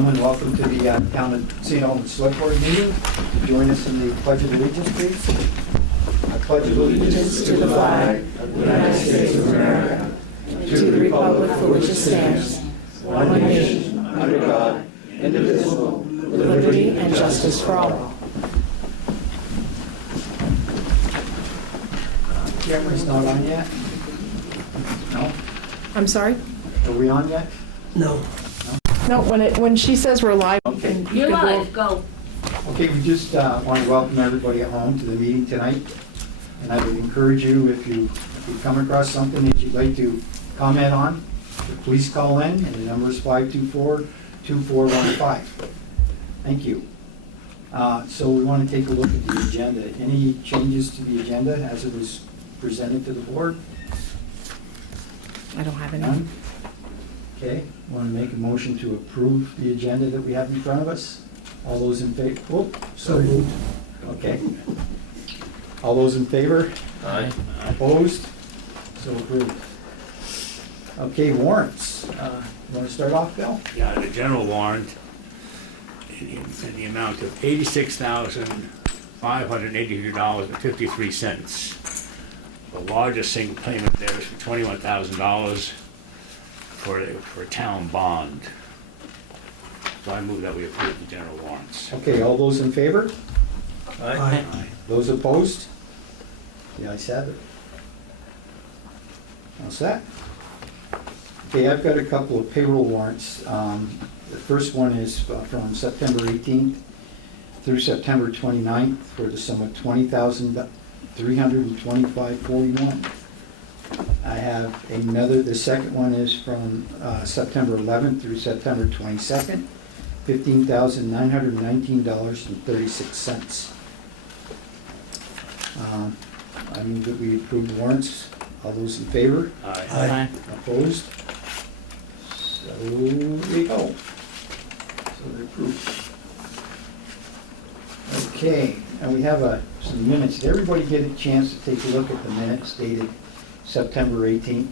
gentlemen, welcome to the Town of St. Albans Selectboard meeting. Join us in the Pledge of Allegiance, please. I pledge allegiance to the flag of the United States of America, to the republic for which it stands, one nation, under God, indivisible, with liberty and justice for all. Camera's not on yet? No? I'm sorry? Are we on yet? No. No, when she says we're live. Okay. You're live, go. Okay, we just want to welcome everybody at home to the meeting tonight. And I would encourage you, if you come across something that you'd like to comment on, please call in, and the number is 524-2415. Thank you. So we want to take a look at the agenda. Any changes to the agenda as it was presented to the board? I don't have any. None? Okay, want to make a motion to approve the agenda that we have in front of us? All those in favor? Oh, So moved. okay. All those in favor? Aye. Opposed? So approved. Okay, warrants. You want to start off, Bill? Yeah, the general warrant in the amount of $86,583.53. The largest single payment there is for $21,000 for a town bond. So I move that we approve the general warrants. Okay, all those in favor? Aye. Those opposed? The ayes have it. All set? Okay, I've got a couple of payroll warrants. The first one is from September 18th through September 29th for the sum of $20,325.41. I have another, the second one is from September 11th through September 22nd, $15,919.36. I move that we approve the warrants. All those in favor? Aye. Opposed? So there you go. So they're approved. Okay, and we have some minutes. Did everybody get a chance to take a look at the minutes dated September 18th?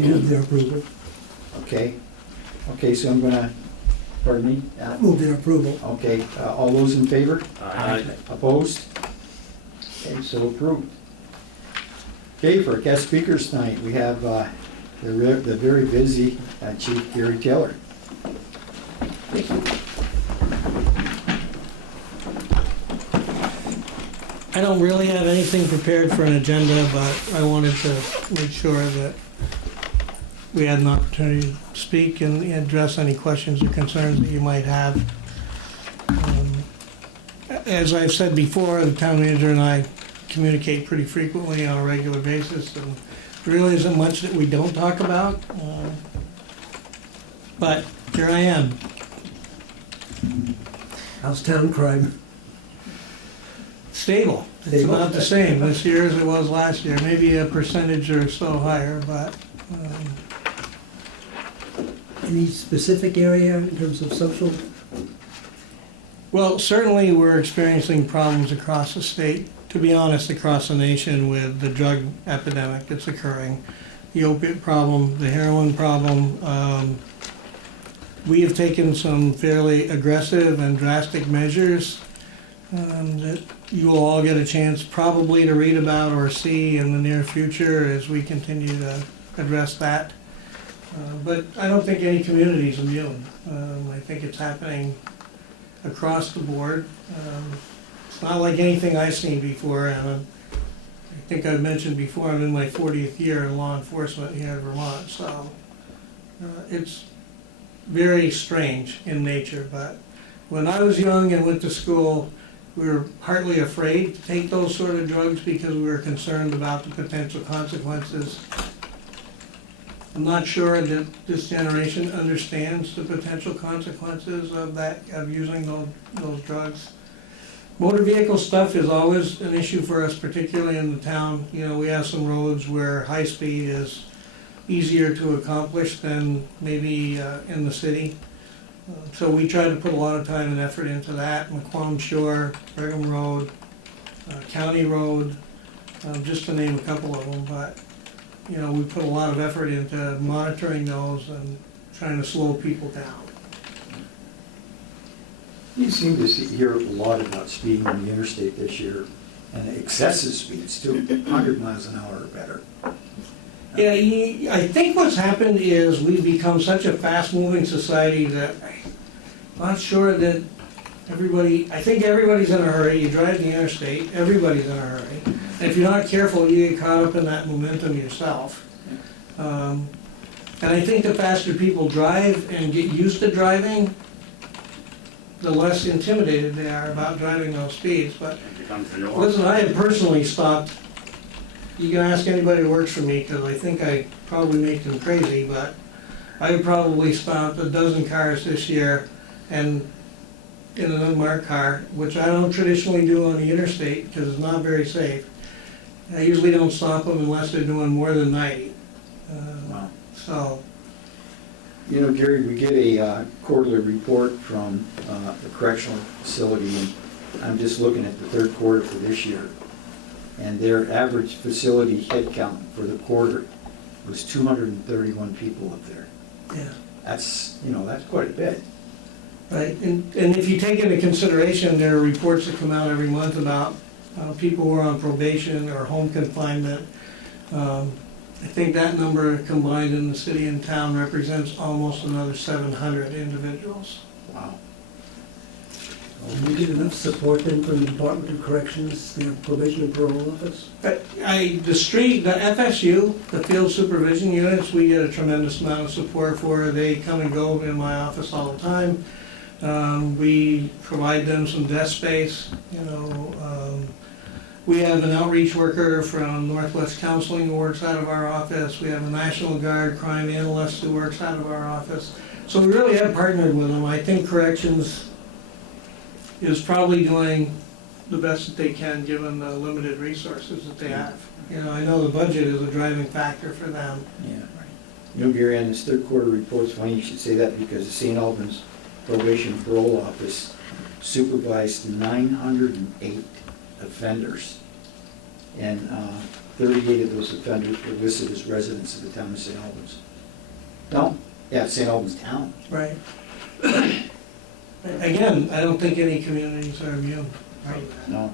Move their approval. Okay. Okay, so I'm gonna, pardon me? Move their approval. Okay, all those in favor? Aye. Opposed? Okay, so approved. Okay, for guest speakers tonight, we have the very busy Chief Gary Taylor. I don't really have anything prepared for an agenda, but I wanted to make sure that we had an opportunity to speak and address any questions or concerns that you might have. As I've said before, the town manager and I communicate pretty frequently on a regular basis, and there really isn't much that we don't talk about. But here I am. How's town crime? Stable. It's about the same this year as it was last year, maybe a percentage or so higher, but Any specific area in terms of social? well, certainly we're experiencing problems across the state, to be honest, across the nation with the drug epidemic that's occurring, the opiate problem, the heroin problem. We have taken some fairly aggressive and drastic measures that you will all get a chance probably to read about or see in the near future as we continue to address that. But I don't think any community is immune. I think it's happening across the board. It's not like anything I've seen before, and I think I've mentioned before, I'm in my 40th year in law enforcement here in Vermont, so it's very strange in nature. But when I was young and went to school, we were partly afraid to take those sort of drugs because we were concerned about the potential consequences. I'm not sure that this generation understands the potential consequences of using those drugs. Motor vehicle stuff is always an issue for us, particularly in the town. You know, we have some roads where high speed is easier to accomplish than maybe in the city. So we try to put a lot of time and effort into that. McQuam Shore, Brigham Road, County Road, just to name a couple of them. But you know, we put a lot of effort into monitoring those and trying to slow people down. You seem to hear a lot about speeding on the interstate this year, and excessive speeds too, 100 miles an hour or better. Yeah, I think what's happened is we've become such a fast-moving society that I'm not sure that I think everybody's in a hurry. You drive the interstate, everybody's in a hurry. And if you're not careful, you get caught up in that momentum yourself. And I think the faster people drive and get used to driving, the less intimidated they are about driving those speeds. But It becomes the norm. listen, I have personally stopped, you can ask anybody who works for me, because I think I probably make them crazy, but I probably stopped a dozen cars this year and in an unmarked car, which I don't traditionally do on the interstate because it's not very safe. I usually don't stop them unless they're doing more than 90. Wow. So, You know, Gary, we get a quarterly report from the correctional facility, and I'm just looking at the third quarter for this year. And their average facility head count for the quarter was 231 people up there. yeah. That's, you know, that's quite a bit. Right, and if you take into consideration, there are reports that come out every month about people who are on probation or home confinement. I think that number combined in the city and town represents almost another 700 individuals. Wow. Do you get enough support then from the Department of Corrections, their probation and parole office? The street, the FSU, the field supervision units, we get a tremendous amount of support for. They come and go in my office all the time. We provide them some desk space, you know. We have an outreach worker from Northwest Counseling who works out of our office. We have a National Guard crime analyst who works out of our office. So we really have partnered with them. I think Corrections is probably doing the best that they can given the limited resources that they have. You know, I know the budget is a driving factor for them. Yeah, right. You know, Gary, on this third quarter report, it's funny you should say that because the St. Albans Probation and Parole Office supervised 908 offenders. And 38 of those offenders were listed as residents of the town of St. Albans. No, yeah, St. Albans town. Right. Again, I don't think any communities are immune from that. No.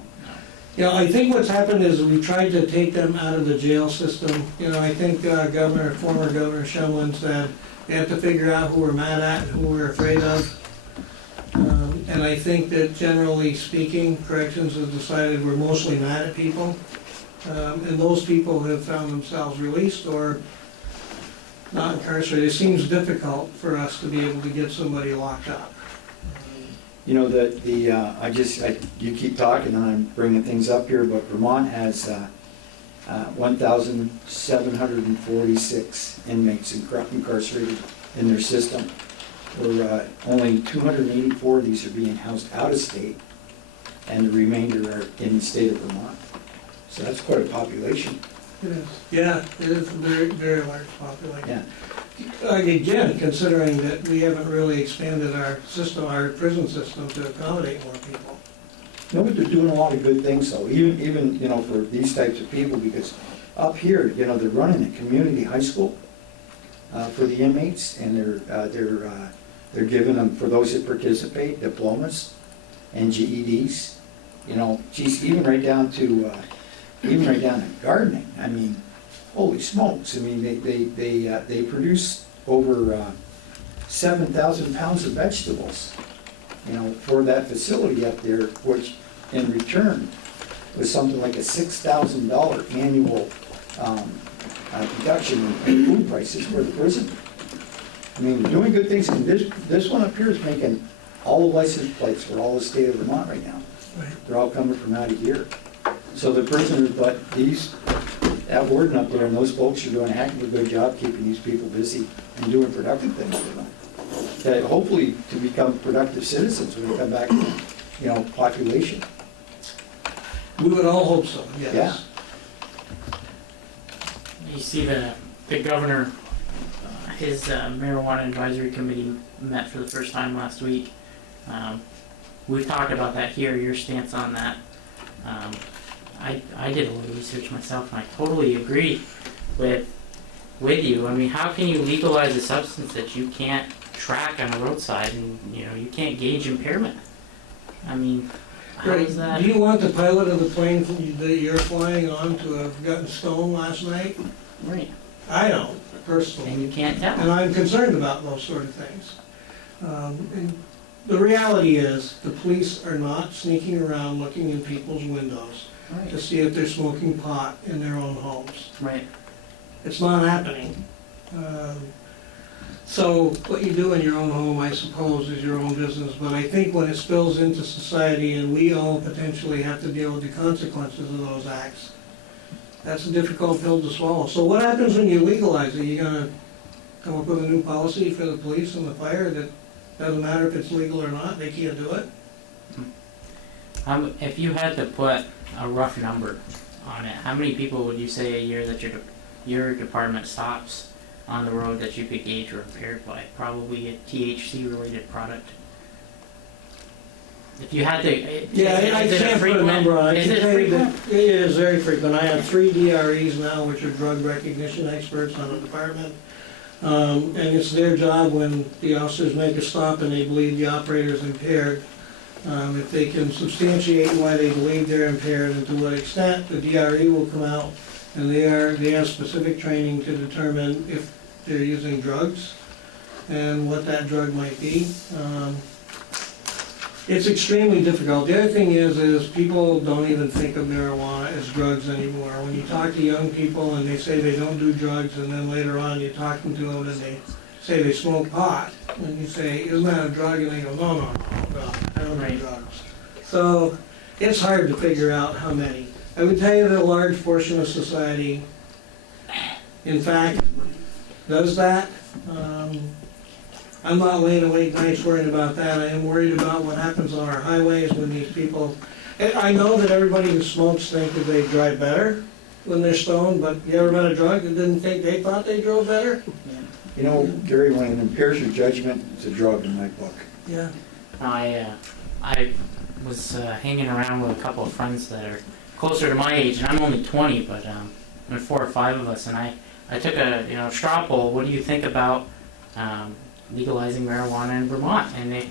You know, I think what's happened is we tried to take them out of the jail system. You know, I think former Governor Shumlin said, we have to figure out who we're mad at and who we're afraid of. And I think that generally speaking, Corrections has decided we're mostly mad at people. And those people have found themselves released or not incarcerated. It seems difficult for us to be able to get somebody locked up. You know, you keep talking and I'm bringing things up here, but Vermont has 1,746 inmates incarcerated in their system. Where only 284 of these are being housed out of state, and the remainder are in the state of Vermont. So that's quite a population. It is. Yeah, it is a very, very large population. Yeah. Again, considering that we haven't really expanded our system, our prison system to accommodate more people. No, but they're doing a lot of good things though, even you know, for these types of people, because up here, you know, they're running a community high school for the inmates, and they're giving them, for those that participate, diplomas and GEDs. You know, geez, even right down to gardening. I mean, holy smokes! I mean, they produce over 7,000 pounds of vegetables. You know, for that facility up there, which in return was something like a $6,000 annual reduction in food prices for the prison. I mean, they're doing good things, and this one up here is making all the license plates for all the state of Vermont right now. Right. They're all coming from out of here. So the prisoners, but that warden up there and those folks are doing a heck of a good job keeping these people busy and doing productive things for them. Hopefully to become productive citizens when they come back, you know, population. We would all hope so, yes. Yeah. You see the governor, his marijuana advisory committee met for the first time last week. We've talked about that here, your stance on that. I did a little research myself and I totally agree with you. I mean, how can you legalize a substance that you can't track on the roadside and, you know, you can't gauge impairment? I mean, how Greg, is that? do you want the pilot of the plane that you're flying on to have gotten stoned last night? Right, I don't, personally. and you can't tell. And I'm concerned about those sort of things. And the reality is, the police are not sneaking around looking in people's windows to Right, see if they're smoking pot in their own homes. right, It's not happening. So what you do in your own home, I suppose, is your own business, but I think when it spills into society and we all potentially have to deal with the consequences of those acts, that's a difficult pill to swallow. So what happens when you legalize it? You gonna come up with a new policy for the police and the fire that doesn't matter if it's legal or not, they can't do it? If you had to put a rough number on it, how many people would you say a year that your department stops on the road that you could gauge or impaired by? Probably a THC-related product. If you had to, Yeah, I is it can't put a number on it. I Is can it tell you that frequent? it is very frequent. I have 3 DREs now, which are drug recognition experts on the department. And it's their job when the officers make a stop and they believe the operator is impaired. If they can substantiate why they believe they're impaired and to what extent, the DRE will come out and they have specific training to determine if they're using drugs and what that drug might be. It's extremely difficult. The other thing is people don't even think of marijuana as drugs anymore. When you talk to young people and they say they don't do drugs, and then later on you're talking to them and they say they smoke pot, and you say, isn't that a drug? And they go, no, I don't do Right. drugs. So it's hard to figure out how many. I would tell you that a large portion of society, in fact, does that. I'm not laying awake nights worried about that. I am worried about what happens on our highways when these people, I know that everybody who smokes think that they drive better when they're stoned, but you ever met a drug that didn't think they thought they drove better? You know, Gary, when it impairs your judgment, it's a drug in my book. Yeah. I was hanging around with a couple of friends that are closer to my age, and I'm only 20, but there's 4 or 5 of us, and I took a straw poll. What do you think about legalizing marijuana in Vermont? And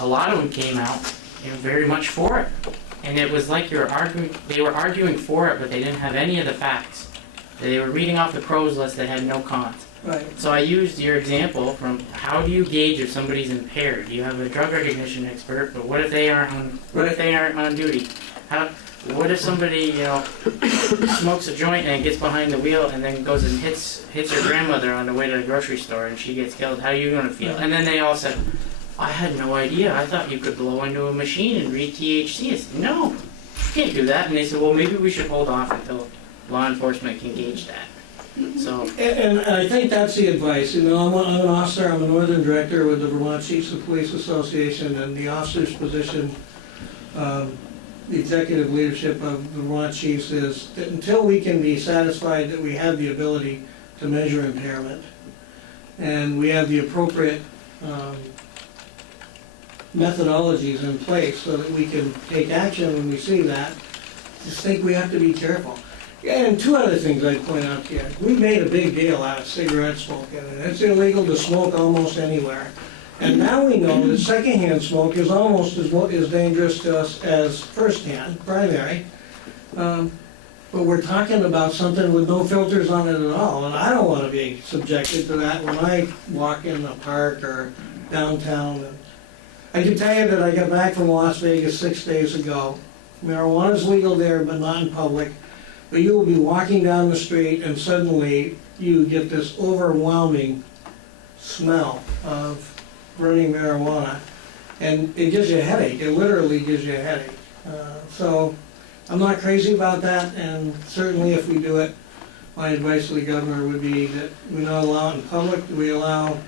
a lot of them came out very much for it. And it was like they were arguing for it, but they didn't have any of the facts. They were reading off the pros list that had no cons. Right. So I used your example from how do you gauge if somebody's impaired? You have a drug recognition expert, but what if they aren't on duty? What if somebody smokes a joint and gets behind the wheel and then goes and hits her grandmother on the way to the grocery store and she gets killed? How are you going to feel? And then they all said, I had no idea. I thought you could blow into a machine and read THC. I said, no, you can't do that. And they said, well, maybe we should hold off until law enforcement can gauge that. So, And I think that's the advice. I'm an officer, I'm a northern director with the Vermont Chiefs of Police Association, and the officer's position, the executive leadership of the Vermont Chiefs is that until we can be satisfied that we have the ability to measure impairment, and we have the appropriate methodologies in place so that we can take action when we see that, just think we have to be careful. Yeah, and 2 other things I'd point out to you. We made a big deal out of cigarette smoking, and it's illegal to smoke almost anywhere. And now we know that secondhand smoke is almost as dangerous to us as firsthand, primary. But we're talking about something with no filters on it at all, and I don't want to be subjected to that when I walk in the park or downtown. I can tell you that I got back from Las Vegas 6 days ago. Marijuana is legal there, but not in public. But you will be walking down the street and suddenly you get this overwhelming smell of burning marijuana. And it gives you a headache. It literally gives you a headache. So I'm not crazy about that, and certainly if we do it, my advice to the governor would be that we not allow it in public. We allow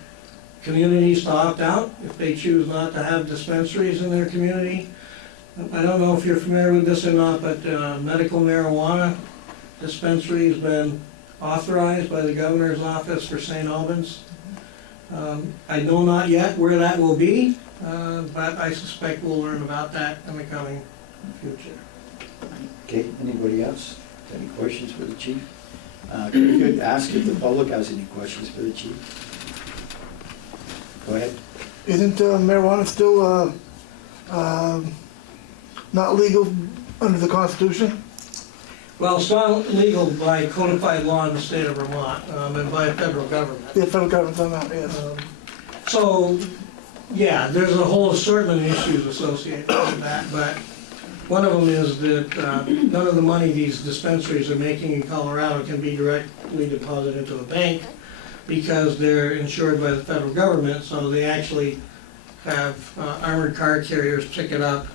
communities to opt out if they choose not to have dispensaries in their community. I don't know if you're familiar with this or not, but medical marijuana dispensary has been authorized by the governor's office for St. Albans. I know not yet where that will be, but I suspect we'll learn about that in the coming future. Okay, anybody else? Any questions for the chief? You could ask if the public has any questions for the chief. Go ahead. Isn't marijuana still not legal under the Constitution? Well, it's not legal by codified law in the state of Vermont, and by federal government. The federal government's on that, yes. So, yeah, there's a whole assortment of issues associated with that, but one of them is that none of the money these dispensaries are making in Colorado can be directly deposited into a bank because they're insured by the federal government, so they actually have armored car carriers pick it up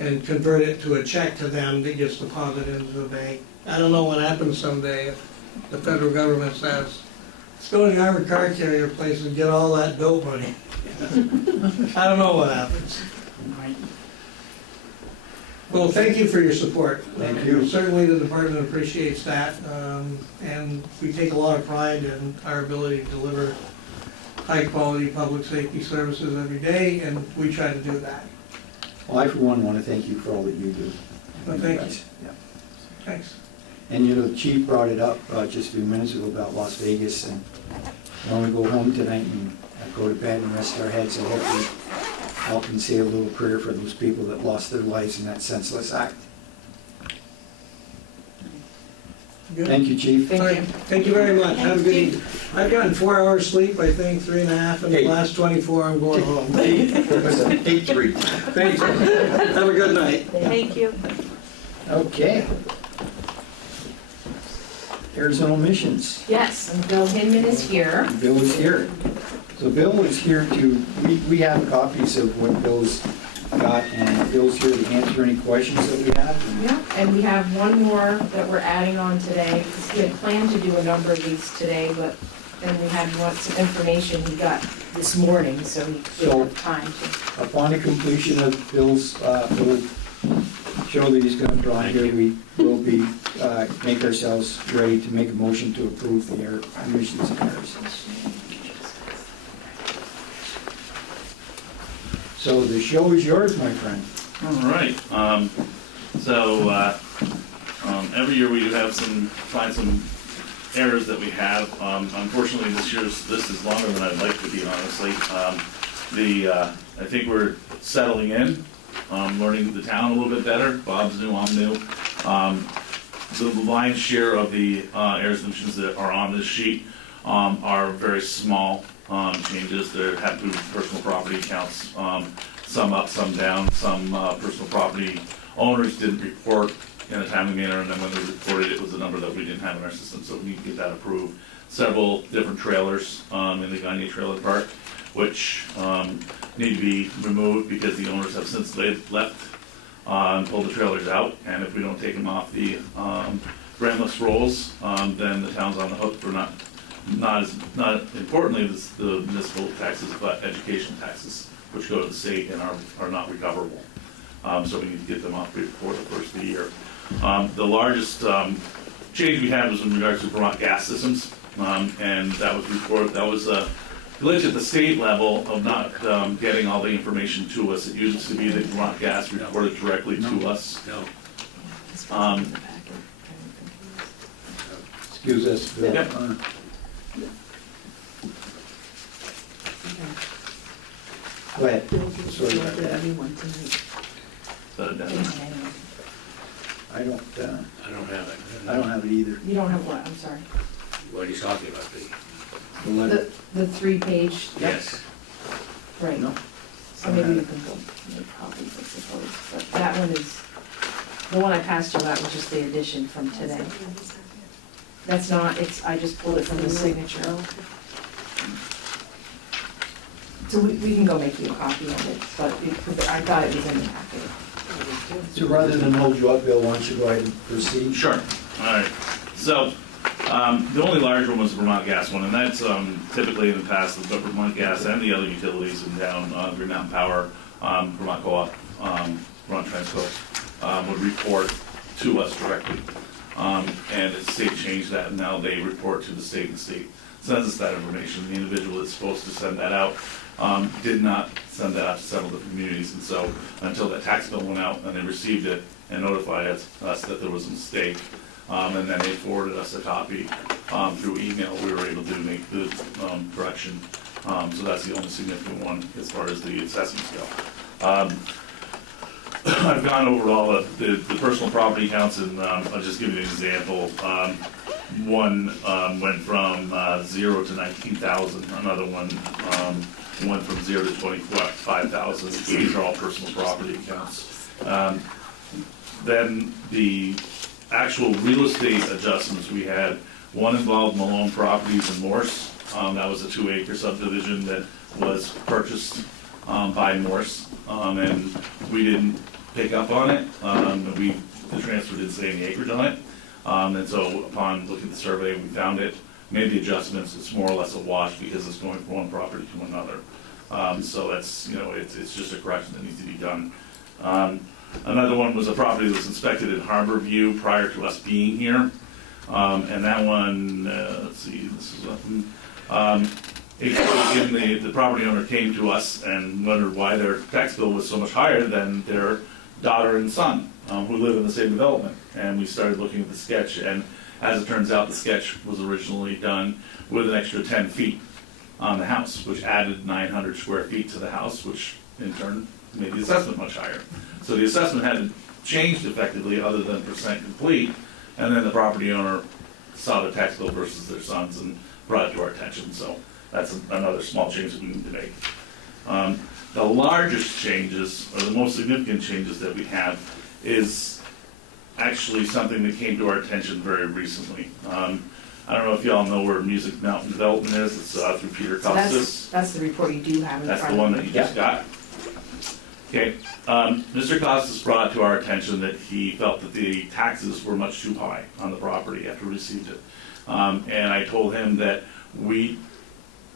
and convert it to a check to them that gets deposited into the bank. I don't know what happens someday if the federal government says, let's go to the armored car carrier place and get all that dope money. I don't know what happens. Right. Well, thank you for your support. Thank you. Certainly the department appreciates that, and we take a lot of pride in our ability to deliver high-quality public safety services every day, and we try to do that. Well, I for one want to thank you for all that you do. Well, thank you. Yeah. Thanks. And you know, the chief brought it up just a few minutes ago about Las Vegas, and when we go home tonight and go to bed and rest our heads, I hope we help and say a little prayer for those people that lost their lives in that senseless act. Good. Thank you, Chief. All right, thank you very much. Have a good evening. I've gotten 4 hours sleep, I think, 3.5, and the Hey. last 24 I'm going home. 8-3. Thanks. Have a good night. Thank you. Okay. Errors and omissions. Yes, and Bill Hinman is here. Bill is here. So Bill is here to, we have copies of what Bill's got, and Bill's here to answer any questions that we have. Yeah, and we have one more that we're adding on today, because he had planned to do a number of these today, but then we had some information he got this morning, so he didn't have time to. Upon the completion of Bill's little show that he's going to draw here, we will be, make ourselves ready to make a motion to approve the omissions and errors. So the show is yours, my friend. All right. Every year we do have find some errors that we have. Unfortunately, this is longer than I'd like to be, honestly. I think we're settling in, learning the town a little bit better. Bob's new, I'm new. The lion's share of the errors and omissions that are on this sheet are very small changes. There have to be personal property accounts, some up, some down. Some personal property owners didn't report in a timely manner, and then when they reported, it was a number that we didn't have in our system, so we need to get that approved. Several different trailers in the Gagne Trailer Park, which need to be removed because the owners have since left and pulled the trailers out, and if we don't take them off the brandless rolls, then the town's on the hook for not importantly the municipal taxes, but education taxes, which go to the state and are not recoverable. So we need to get them off before the first of the year. The largest change we had was in regards to Vermont gas systems, and that was a glitch at the state level of not getting all the information to us. It used to be that Vermont gas reported directly to us. No. Excuse us, Bill. Yep. Go ahead. Sorry about that. I don't have it either. You don't have what, I'm sorry? What are you talking about, The letter. The 3-page? Yes. Right. No. So maybe you can go make copies, I suppose, but that one is, the one I passed you out was just the addition from today. That's not, I just pulled it from the signature. So we can go make you a copy of it, but I thought it was in the packet. So rather than hold you up, Bill, why don't you go ahead and proceed? Sure. All right. So the only large one was the Vermont gas one, and that's typically in the past, the Vermont gas and the other utilities in town, Green Mountain Power, Vermont Co-op, Vermont Transco, would report to us directly. And the state changed that, and now they report to the state, and the state sends us that information. The individual that's supposed to send that out did not send that out to several different communities, and so until that tax bill went out and they received it and notified us that there was a mistake, and then they forwarded us a copy through email, we were able to make the correction. So that's the only significant one as far as the assessments go. I've gone over all of the personal property counts, and I'll just give you an example. One went from 0 to 19,000. Another one went from 0 to 25,000. These are all personal property accounts. Then the actual real estate adjustments we had, one involved Malone Properties in Morse. That was a 2-acre subdivision that was purchased by Morse, and we didn't pick up on it. The transfer didn't say any acreage on it. And so upon looking at the survey, we found it, made the adjustments. It's more or less a wash because it's going from one property to another. So that's, it's just a correction that needs to be done. Another one was a property that was inspected in Harbor View prior to us being here. And that one, let's see, this is the property owner came to us and wondered why their tax bill was so much higher than their daughter and son, who live in the same development. And we started looking at the sketch, and as it turns out, the sketch was originally done with an extra 10 feet on the house, which added 900 square feet to the house, which in turn made the assessment much higher. So the assessment hadn't changed effectively other than percent complete, and then the property owner saw the tax bill versus their sons and brought it to our attention. So that's another small change that we need to make. The largest changes, or the most significant changes that we have, is actually something that came to our attention very recently. I don't know if y'all know where Music Mountain Development is. It's through Peter So Costas. that's the report you do have in front That's of you. the one that you just got. Okay, Mr. Costas brought to our attention that he felt that the taxes were much too high on the property after we received it. And I told him that we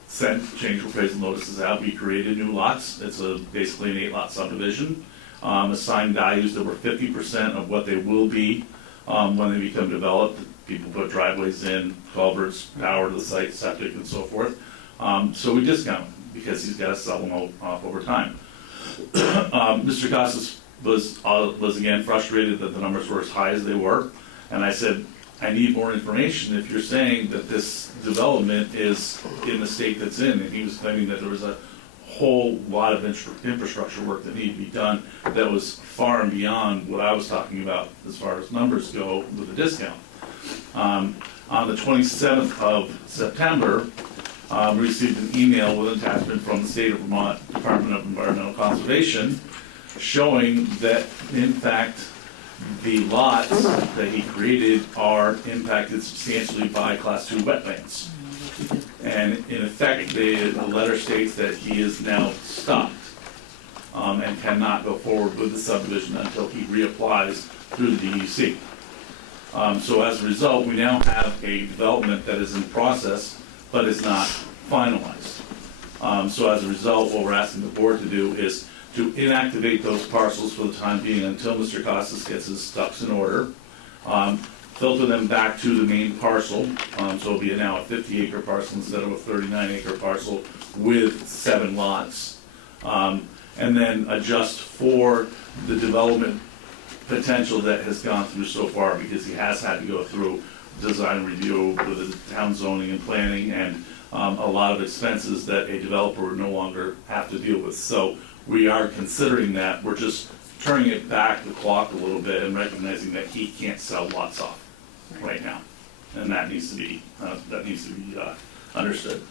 sent change of appraisal notices out. We created new lots. It's basically an 8-lot subdivision. Assigned values that were 50% of what they will be when they become developed. People put driveways in, culverts, power to the site, septic, and so forth. So we discount because he's got to sell them off over time. Mr. Costas was again frustrated that the numbers were as high as they were, and I said, I need more information if you're saying that this development is in the state that's in. And he was claiming that there was a whole lot of infrastructure work that needed to be done that was far and beyond what I was talking about as far as numbers go with the discount. On the 27th of September, we received an email with an attachment from the State of Vermont Department of Environmental Conservation showing that, in fact, the lots that he created are impacted substantially by Class 2 wetlands. And in effect, the letter states that he is now stopped and cannot go forward with the subdivision until he reapplies through the DEC. So as a result, we now have a development that is in process but is not finalized. So as a result, what we're asking the board to do is to inactivate those parcels for the time being until Mr. Costas gets his ducks in order, filter them back to the main parcel, so it'll be now a 50-acre parcel instead of a 39-acre parcel with 7 lots, and then adjust for the development potential that has gone through so far, because he has had to go through design review with the town zoning and planning and a lot of expenses that a developer would no longer have to deal with. So we are considering that. We're just turning it back the clock a little bit and recognizing that he can't sell lots off right now, and that needs to be understood.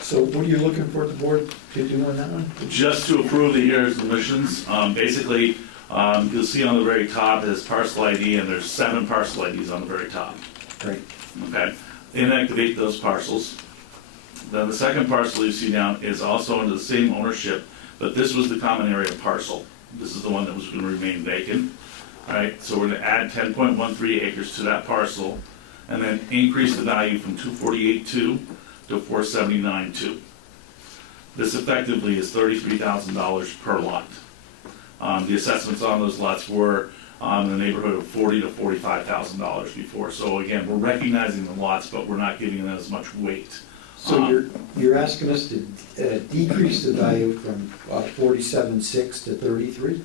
So what are you looking for the board to do on that one? Just to approve the year's emissions, basically, you'll see on the very top is parcel ID, and there's 7 parcel IDs on the very top. Great. Okay, inactivate those parcels. Then the second parcel you see down is also under the same ownership, but this was the common area parcel. This is the one that was going to remain vacant. All right, so we're going to add 10.13 acres to that parcel, and then increase the value from 248.2 to 479.2. This effectively is $33,000 per lot. The assessments on those lots were in the neighborhood of $40,000 to $45,000 before. So again, we're recognizing the lots, but we're not giving them as much weight. So you're asking us to decrease the value from 47.6 to 33?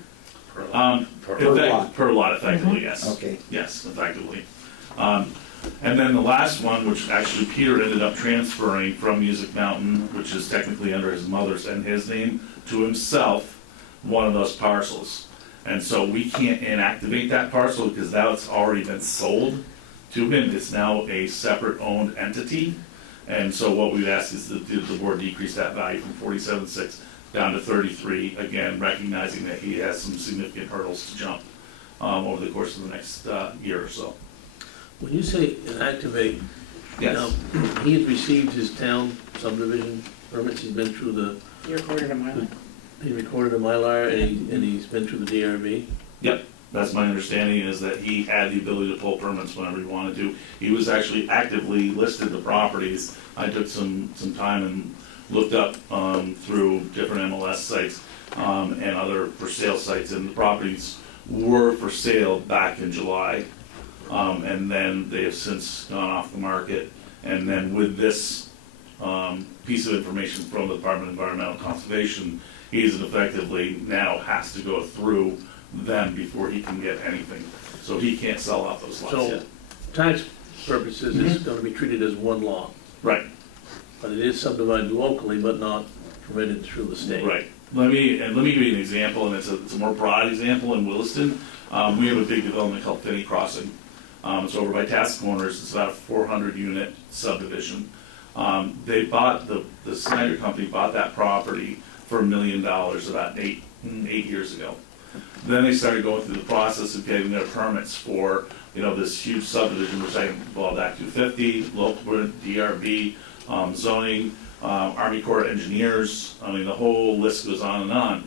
Per lot. Per lot, effectively, yes. Okay. Yes, effectively. And then the last one, which actually Peter ended up transferring from Music Mountain, which is technically under his mother's and his name, to himself, one of those parcels. And so we can't inactivate that parcel because now it's already been sold to him. It's now a separate owned entity. And so what we've asked is that the board decrease that value from 47.6 down to 33, again, recognizing that he has some significant hurdles to jump over the course of the next year or so. When you say inactivate, Yes. now, he has received his town subdivision permits, he's been through the, You recorded a mile. he recorded a Mylar, and he's been through the DRB? Yep, that's my understanding, is that he had the ability to pull permits whenever he wanted to. He was actually actively listed the properties. I took some time and looked up through different MLS sites and other for sale sites, and the properties were for sale back in July. And then they have since gone off the market. And then with this piece of information from the Department of Environmental Conservation, he's effectively now has to go through them before he can get anything. So he can't sell off those lots So, yet. tax purposes, it's gonna be treated as one lot, Right, but it is subdivided locally, but not permitted through the state. right. Let me give you an example, and it's a more broad example in Williston. We have a big development called Finney Crossing. It's over by Task Corners. It's about a 400 unit subdivision. They bought, the Snyder Company bought that property for $1 million about eight years ago. Then they started going through the process of getting their permits for, this huge subdivision, which involved Act 250, local DRB, zoning, Army Corps of Engineers. I mean, the whole list goes on and on.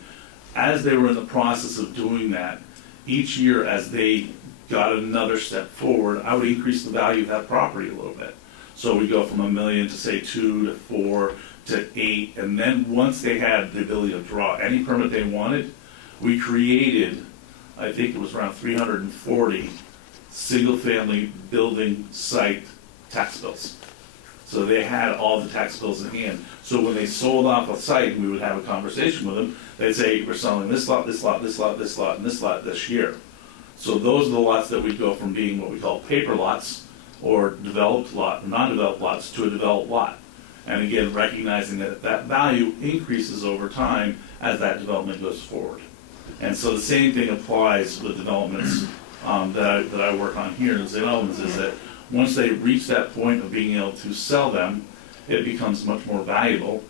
As they were in the process of doing that, each year as they got another step forward, I would increase the value of that property a little bit. So we go from $1 million to say 2 to 4 to 8, and then once they had the ability to draw any permit they wanted, we created, I think it was around 340 single-family building site tax bills. So they had all the tax bills in hand. So when they sold off a site, we would have a conversation with them. They'd say, we're selling this lot, this lot, this lot, this lot, and this lot this year. So those are the lots that we go from being what we call paper lots or developed lot, non-developed lots to a developed lot. And again, recognizing that that value increases over time as that development goes forward. And so the same thing applies with developments that I work on here in St. Albans, is that once they reach that point of being able to sell them, it becomes much more valuable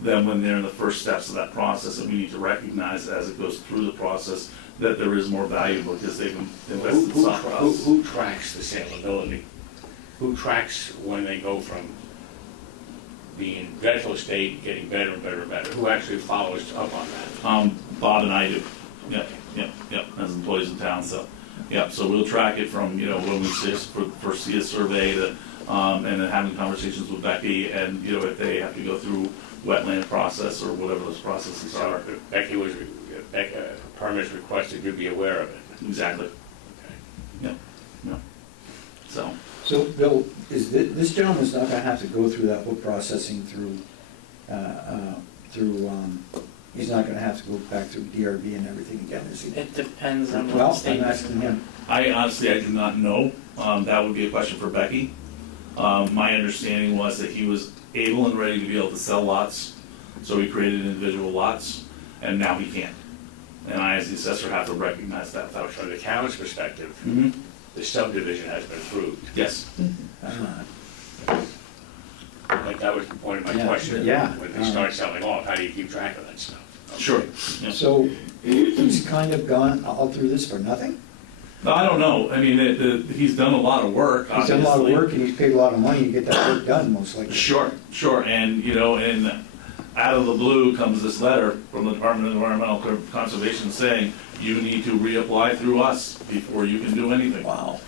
than when they're in the first steps of that process. And we need to recognize as it goes through the process that there is more valuable because they've invested something else. Who tracks the saleability? Who tracks when they go from being dreadful state, getting better and better and better? Who actually follows up on that? Bob and I do. Yep, as employees in town, so. Yep, so we'll track it from, when we first see a survey to, and then having conversations with Becky and, if they have to go through wetland process or whatever those processes So are. if Becky was, permits requested, you'd be aware of it. Exactly. Okay. Yep. So, So, Bill, this gentleman's not gonna have to go through that whole processing through, he's not gonna have to go back through DRB and everything again, is he? It depends on what the Well, state I'm does. asking him. I honestly do not know. That would be a question for Becky. My understanding was that he was able and ready to be able to sell lots, so he created individual lots, and now he can't. And I, as the assessor, have to recognize that So fact. from the town's perspective, Mm-hmm. the subdivision has been approved. Yes. I think that was the point of my Yeah, question. yeah. When they start selling off, how do you keep track of that stuff? Sure. Yeah. So, he's kind of gone all through this for nothing? No, I don't know. I mean, he's done a lot of work, He's done a lot of obviously. work and he's paid a lot of money to get that work done, most likely. Sure. And, and out of the blue comes this letter from the Department of Environmental Conservation saying, you need to reapply through us before you can do anything. Wow.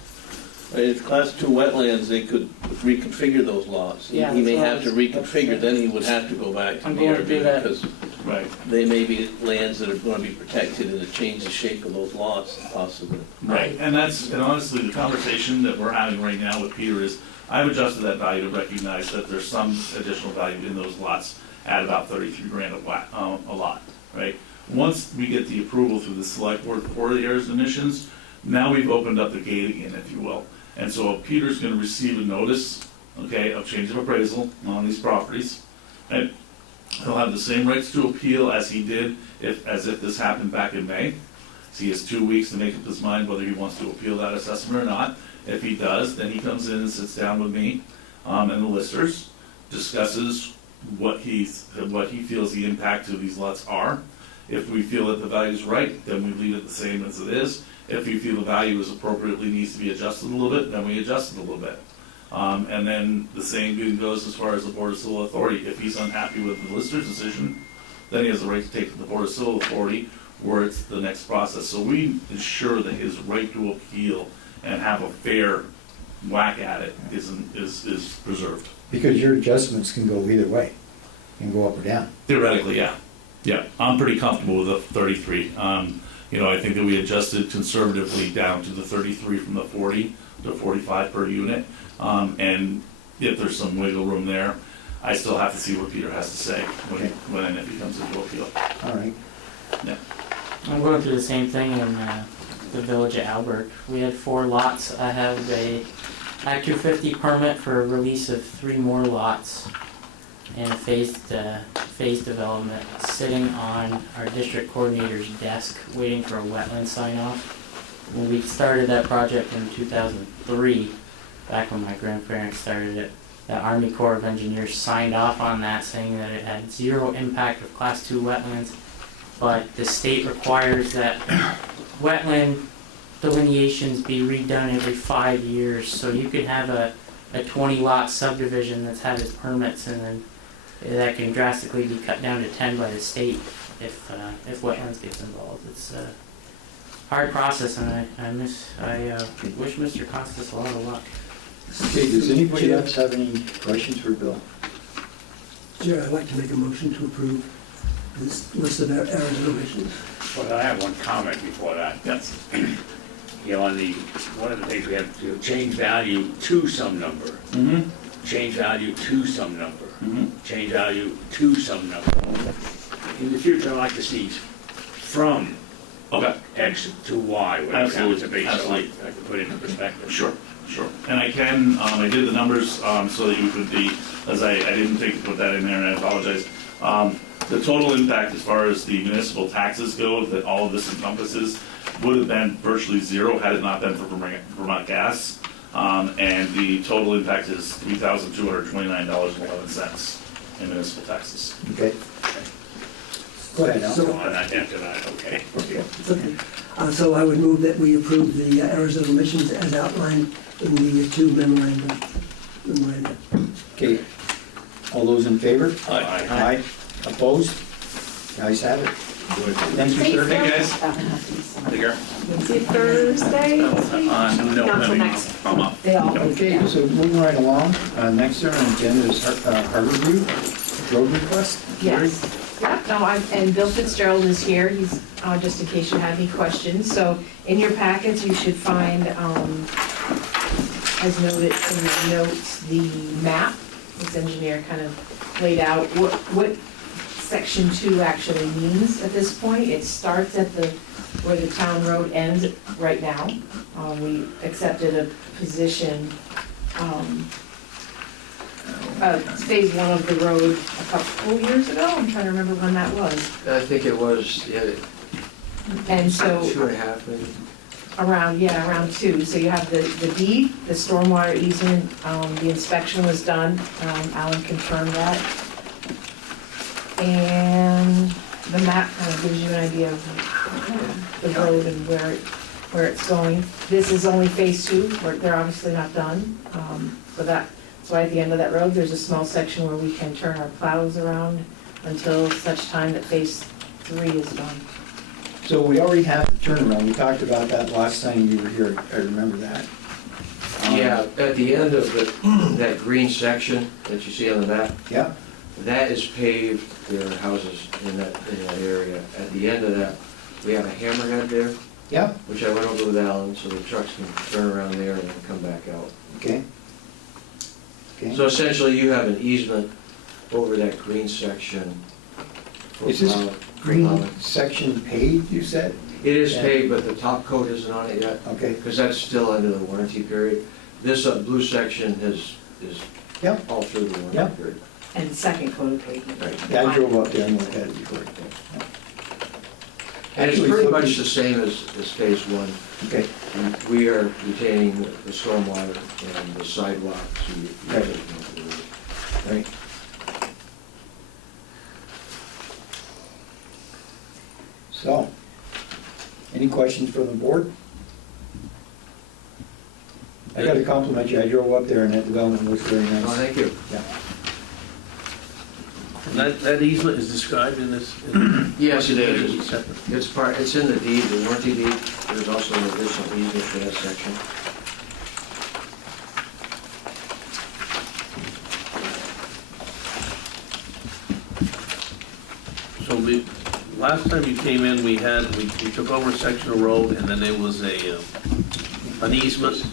If class 2 wetlands, they could reconfigure those lots. Yeah, He may that's have what to I was- reconfigure, then he would have to go back to I'm going to do DRB that. because Right. they may be lands that are gonna be protected and it change the shape of those lots possibly. Right, and honestly, the conversation that we're having right now with Peter is, I've adjusted that value to recognize that there's some additional value in those lots at about 33 grand a lot, right? Once we get the approval through the select board for the errors and omissions, now we've opened up the gate again, if you will. And so Peter's gonna receive a notice, okay, of change of appraisal on these properties. And he'll have the same rights to appeal as he did as if this happened back in May. So he has 2 weeks to make up his mind whether he wants to appeal that assessment or not. If he does, then he comes in and sits down with me and the listers, discusses what he feels the impact of these lots are. If we feel that the value is right, then we leave it the same as it is. If we feel the value is appropriately needs to be adjusted a little bit, then we adjust it a little bit. And then the same goes as far as the Board of Civil Authority. If he's unhappy with the lister's decision, then he has the right to take it to the Board of Civil Authority, where it's the next process. So we ensure that his right to appeal and have a fair whack at it is preserved. Because your adjustments can go either way, can go up or down. Theoretically, yeah. Yeah, I'm pretty comfortable with the 33. I think that we adjusted conservatively down to the 33 from the 40 to 45 per unit. And if there's some wiggle room there, I still have to see what Peter has to say when and if he comes into appeal. All right. Yeah. I'm going through the same thing in the village of Albert. We had 4 lots. I have a Act 250 permit for a release of 3 more lots and a phased development sitting on our district coordinator's desk waiting for a wetland sign off. When we started that project in 2003, back when my grandparents started it, the Army Corps of Engineers signed off on that, saying that it had 0 impact of Class 2 wetlands, but the state requires that wetland delineations be redone every 5 years, so you could have a 20-lot subdivision that's had its permits, and then that can drastically be cut down to 10 by the state if wetlands gets involved. It's a hard process, and I wish Mr. Costas a lot of luck. Okay, does anybody else have any questions for Bill? Chair, I'd like to make a motion to approve this list of errors and omissions. Well, I have one comment before that. Yes. One of the things we have to do, change value to some number. Mm-hmm. Change value to some number. Mm-hmm. Change value to some number. In the future, I'd like to see from X to Y, whatever happens to be, so I can put it into perspective. Sure. And I did the numbers so that you could be, as I didn't think to put that in there, and I apologize. The total impact as far as the municipal taxes go, that all of this encompasses, would have been virtually 0 had it not been for Vermont Gas. And the total impact is $3,229.11 in municipal taxes. Okay. Go ahead, Al. So- After that, okay. It's okay. So I would move that we approve the errors and omissions as outlined in the 2 memoranda. Okay. All those in favor? Aye. Aye. Opposed? Guys have it. Thank you, sir. Hey, guys. Take care. See Thursday? No, Not till next. I'm up. They all. Okay, so moving right along, next on the agenda is Harborview road request. Yes. Yep, no, and Bill Fitzgerald is here, he's, just in case you have any questions. So in your packets, you should find, as noted in the notes, the map. This engineer kind of laid out what section 2 actually means at this point. It starts at where the town road ends right now. We accepted a position, phase 1 of the road a couple years ago. I'm trying to remember when that was. I think it was, And so 2.5 maybe. around 2. So you have the deed, the stormwater easement, the inspection was done. Alan confirmed that. And the map kind of gives you an idea of the road and where it's going. This is only phase 2, where they're obviously not done. So at the end of that road, there's a small section where we can turn our plows around until such time that phase 3 is done. So we already have the turnaround. We talked about that last time you were here. I remember that. Yeah, at the end of that green section that you see on the map, Yeah. that is paved. There are houses in that area. At the end of that, we have a hammerhead there, Yeah. which I went over with Alan, so the trucks can turn around there and then come back out. Okay. Okay. So essentially, you have an easement over that green section. for Is this plow- green plowing. section paved, you said? It is Yeah. paved, but the top coat isn't on it yet, Okay. because that's still under the warranty period. This blue section is Yeah. all through the warranty Yeah. period. And second coat of pavement. Right. Yeah, I drove up there and looked at it before. And it's pretty much the same as phase one. Okay, We are retaining the stormwater and the sidewalk to. Right. right. So, any questions from the board? I gotta compliment you, I drove up there and that development looks very Oh, nice. thank you. Yeah. And that easement is described in this? Yes, it is. Separate. It's in the deed, the warranty deed. There's also an additional easement for that section. So last time you came in, we took over a section of road, and then there was an easement,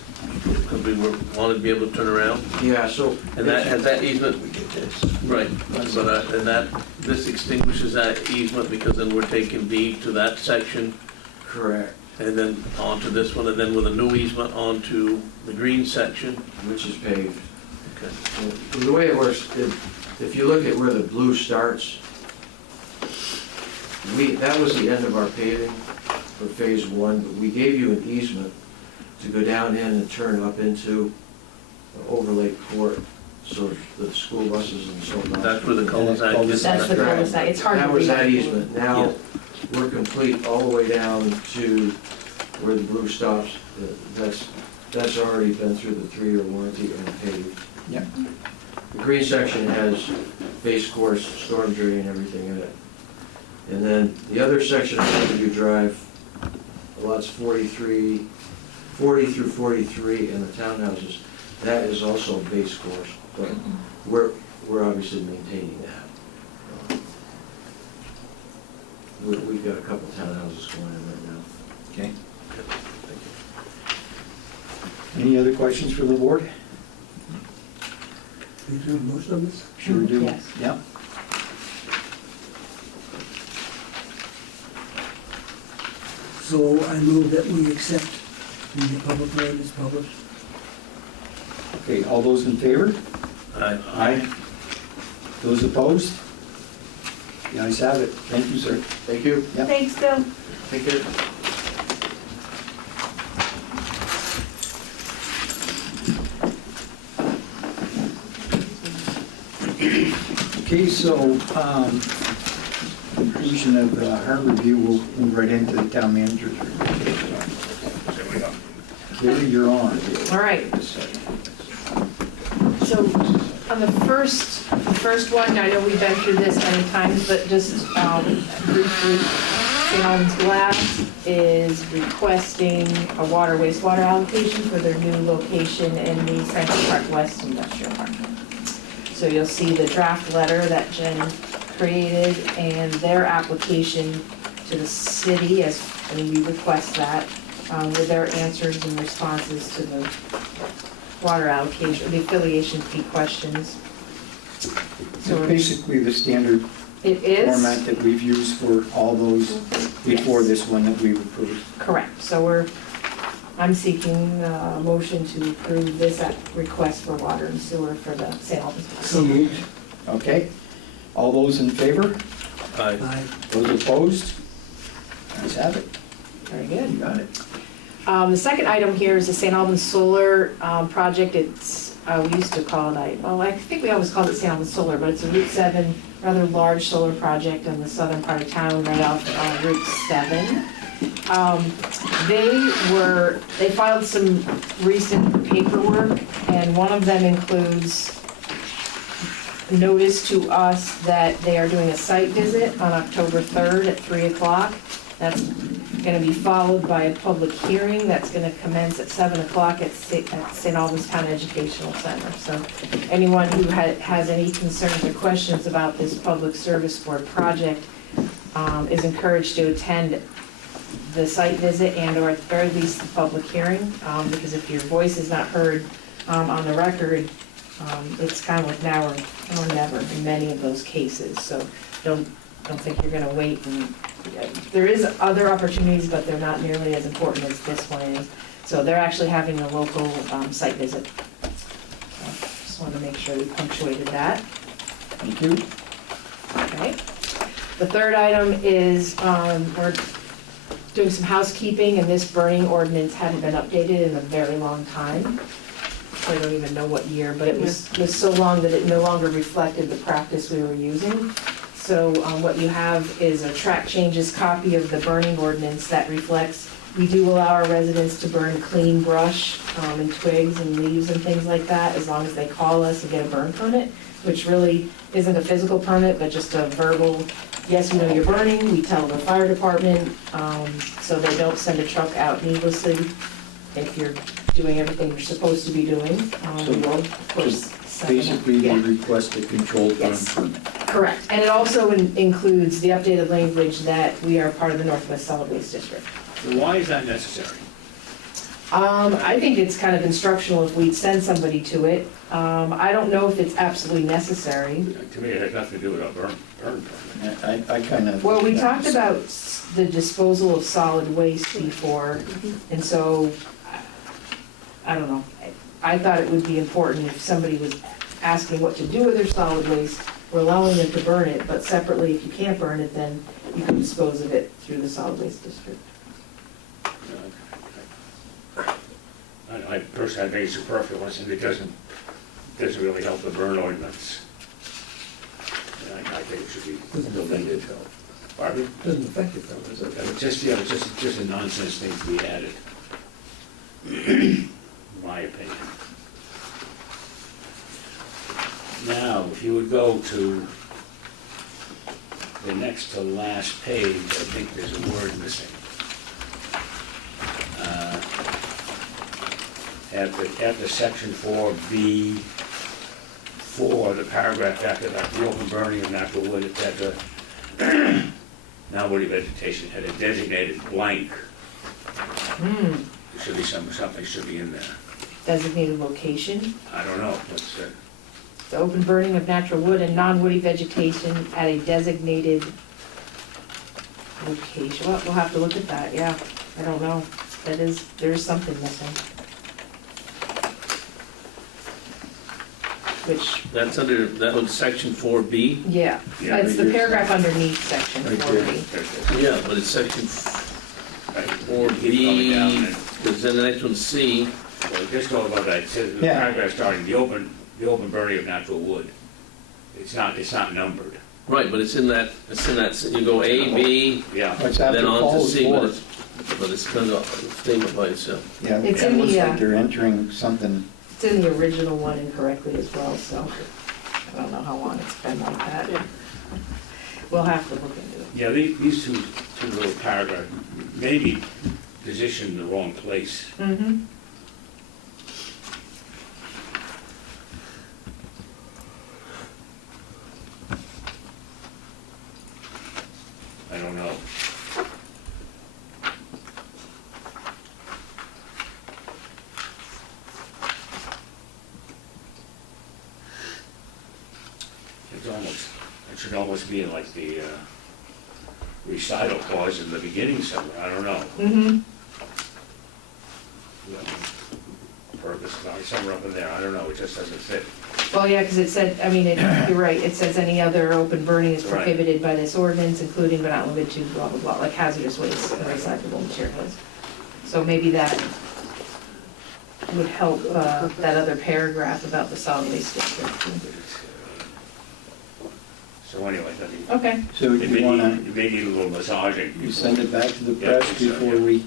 because we wanted to be able to turn around. Yeah, so. And has that easement, We get this. right, but, and this extinguishes that easement, because then we're taking deed to that section, Correct, and then onto this one, and then with a new easement onto the green section. which is paved. Okay. And the way it works, if you look at where the blue starts, that was the end of our paving for phase one, but we gave you an easement to go down in and turn up into overlay court, so the school buses and so on. That's where the cul-de-sac is. That's the cul-de-sac, it's hard to That was read. that easement. Now, we're complete all the way down to where the blue stops. That's already been through the 3-year warranty and paved. Yeah. The green section has base course, storm drain, and everything in it. And then the other section of Riverview Drive, lots 40 through 43 and the townhouses, that is also base course, but we're obviously maintaining that. We've got a couple townhouses going in right now. Okay. Any other questions from the board? You do most of this? Sure do. Yes. Yeah. So I move that we accept the public land as published. Okay, all those in favor? Aye. Those opposed? The ayes have it. Thank you, sir. Thank you. Yep. Thanks, Bill. Take care. Okay, so, completion of our review, we'll move right into the town manager's report. Carrie, you're on. All right. So on the first one, I know we've been through this many times, but just briefly, St. Albans Glass is requesting a wastewater allocation for their new location in the Franklin Park West Industrial Park. So you'll see the draft letter that Jen created and their application to the city, and we request that, with their answers and responses to the water allocation, the affiliation fee questions. It's basically the standard It is? format that we've used for all those before Yes. this one that we've approved. Correct. So I'm seeking a motion to approve this request for water and sewer for the St. Albans. So moved. Okay? All those in favor? Aye. Aye. Those opposed? Ayes have it. Very You good. got it. The second item here is the St. Albans Solar project. It's, we used to call it, I think we always called it St. Albans Solar, but it's a Route 7, rather large solar project in the southern part of town, right off Route 7. They filed some recent paperwork, and one of them includes notice to us that they are doing a site visit on October 3rd at 3 o'clock. That's going to be followed by a public hearing that's going to commence at 7 o'clock at St. Albans Town Educational Center. So anyone who has any concerns or questions about this Public Service Board project is encouraged to attend the site visit and or at the very least the public hearing, because if your voice is not heard on the record, it's kind of like now or never in many of those cases. So don't think you're going to wait. And there is other opportunities, but they're not nearly as important as this one is. So they're actually having a local site visit. So just wanted to make sure we punctuated that. Thank you. Okay. The third item is we're doing some housekeeping, and this burning ordinance hadn't been updated in a very long time. I don't even know what year, but it was so long that it no longer reflected the practice we were using. So what you have is a track changes copy of the burning ordinance that reflects, we do allow our residents to burn clean brush and twigs and leaves and things like that, as long as they call us and get a burn permit, which really isn't a physical permit, but just a verbal, yes, we know you're burning, we tell the fire department, so they don't send a truck out needlessly. If you're doing everything you're supposed to be doing, we will, of course, send them out. Basically, they Yeah. request a controlled burn Yes. permit. Correct, and it also includes the updated language that we are part of the Northwest Solid Waste District. So why is that necessary? I think it's kind of instructional if we'd send somebody to it. I don't know if it's absolutely necessary. To me, it has nothing to do with a burn permit. I kind of. Well, we talked about the disposal of solid waste before, and so, I don't know. I thought it would be important if somebody was asking what to do with their solid waste, we're allowing them to burn it, but separately, if you can't burn it, then you can dispose of it through the solid waste district. I personally, I think it's superfluous, and it doesn't really help the burn ordinance. And I think it should be deleted. Pardon? Doesn't affect it though, does it? It's just, yeah, it's just a nonsense thing to be added. In my opinion. Now, if you would go to the next to last page, I think there's a word missing. After section 4B4, the paragraph after that, the open burning of natural wood, it said non-woody vegetation had a designated blank. There should be something should be in there. Designated location, I don't know, what's it? the open burning of natural wood and non-woody vegetation at a designated location. Well, we'll have to look at that, yeah. I don't know. There's something missing. Which, That's under, that was section 4B? yeah, Yeah, it's the right here. paragraph underneath section Right 4B. Yeah, but it's section Right. 4B, because then the next one's C. Well, just go about that, it says, the Yeah. paragraph starting, the open burning of natural wood. It's not numbered. Right, but it's in that, you go A, B, Yeah. It's after then on to follows C, forward. but it's kind of a statement by itself. Yeah, It's it in looks the, like they're entering something. It's in the original one incorrectly as well, so I don't know how long it's been like that. We'll have to look into it. Yeah, these two little paragraphs may be positioned in the wrong place. Mm-hmm. I don't know. It should almost be in like the recital clause in the beginning somewhere, I don't know. Mm-hmm. Purpose, somewhere up in there, I don't know, it just doesn't fit. Well, yeah, because it said, I mean, you're right, it says any other open burning is Right. prohibited by this ordinance, including but not limited to blah, blah, blah, like hazardous waste and recyclable materials. So maybe that would help, that other paragraph about the solid waste district. So anyway, I think Okay, So it you wanna, may need a little massaging. you send it back to the Yeah, press I think so, before yeah. we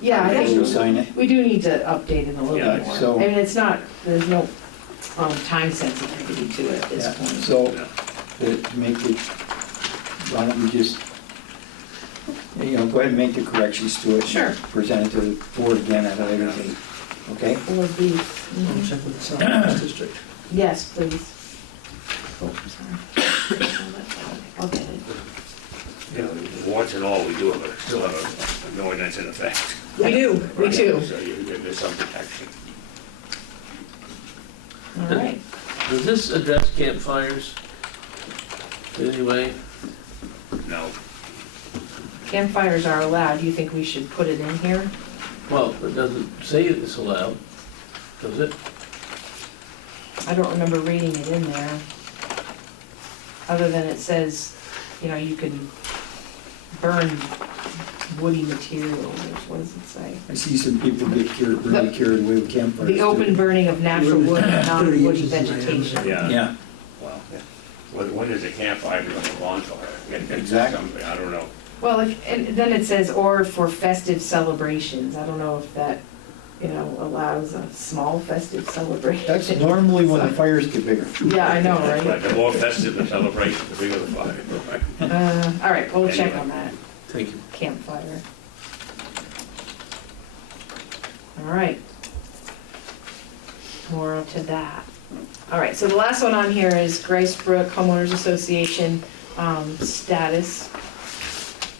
yeah, I before we think sign it? we do need to update it a little Yeah, bit more. so- I mean, it's not, there's no time sensitivity to it at Yeah, this point. so Yeah. to make it, why don't we just, go ahead and make the corrections to it. and Sure. Present it to the board again at a later date, okay? Or B. I'll check with the Solid Waste District. Yes, please. Oh, I'm sorry. I'll get it. You know, warts and all, we do have still have an ordinance in effect. We do, we do. So there's some protection. All right. Does this address campfires in any way? No, Campfires are allowed. Do you think we should put it in here? Well, it doesn't say it's allowed, does it? I don't remember reading it in there. Other than it says, you can burn woody material, what does it say? I see some people get really carried away with campfires. The open burning of natural wood and 30 non-woody inches in diameter. vegetation. Yeah. Yeah, Well, when is a campfire become a bonfire? Exactly. Something, I don't know. Well, and then it says, or for festive celebrations. I don't know if that, allows a small festive celebration. that's normally when the fires get bigger. Yeah, I know, But right? the more festive the celebration, the bigger the fire. Right? All right, we'll check on that Thank you. campfire. All right. More to that. All right, so the last one on here is Grice Brook Homeowners Association status.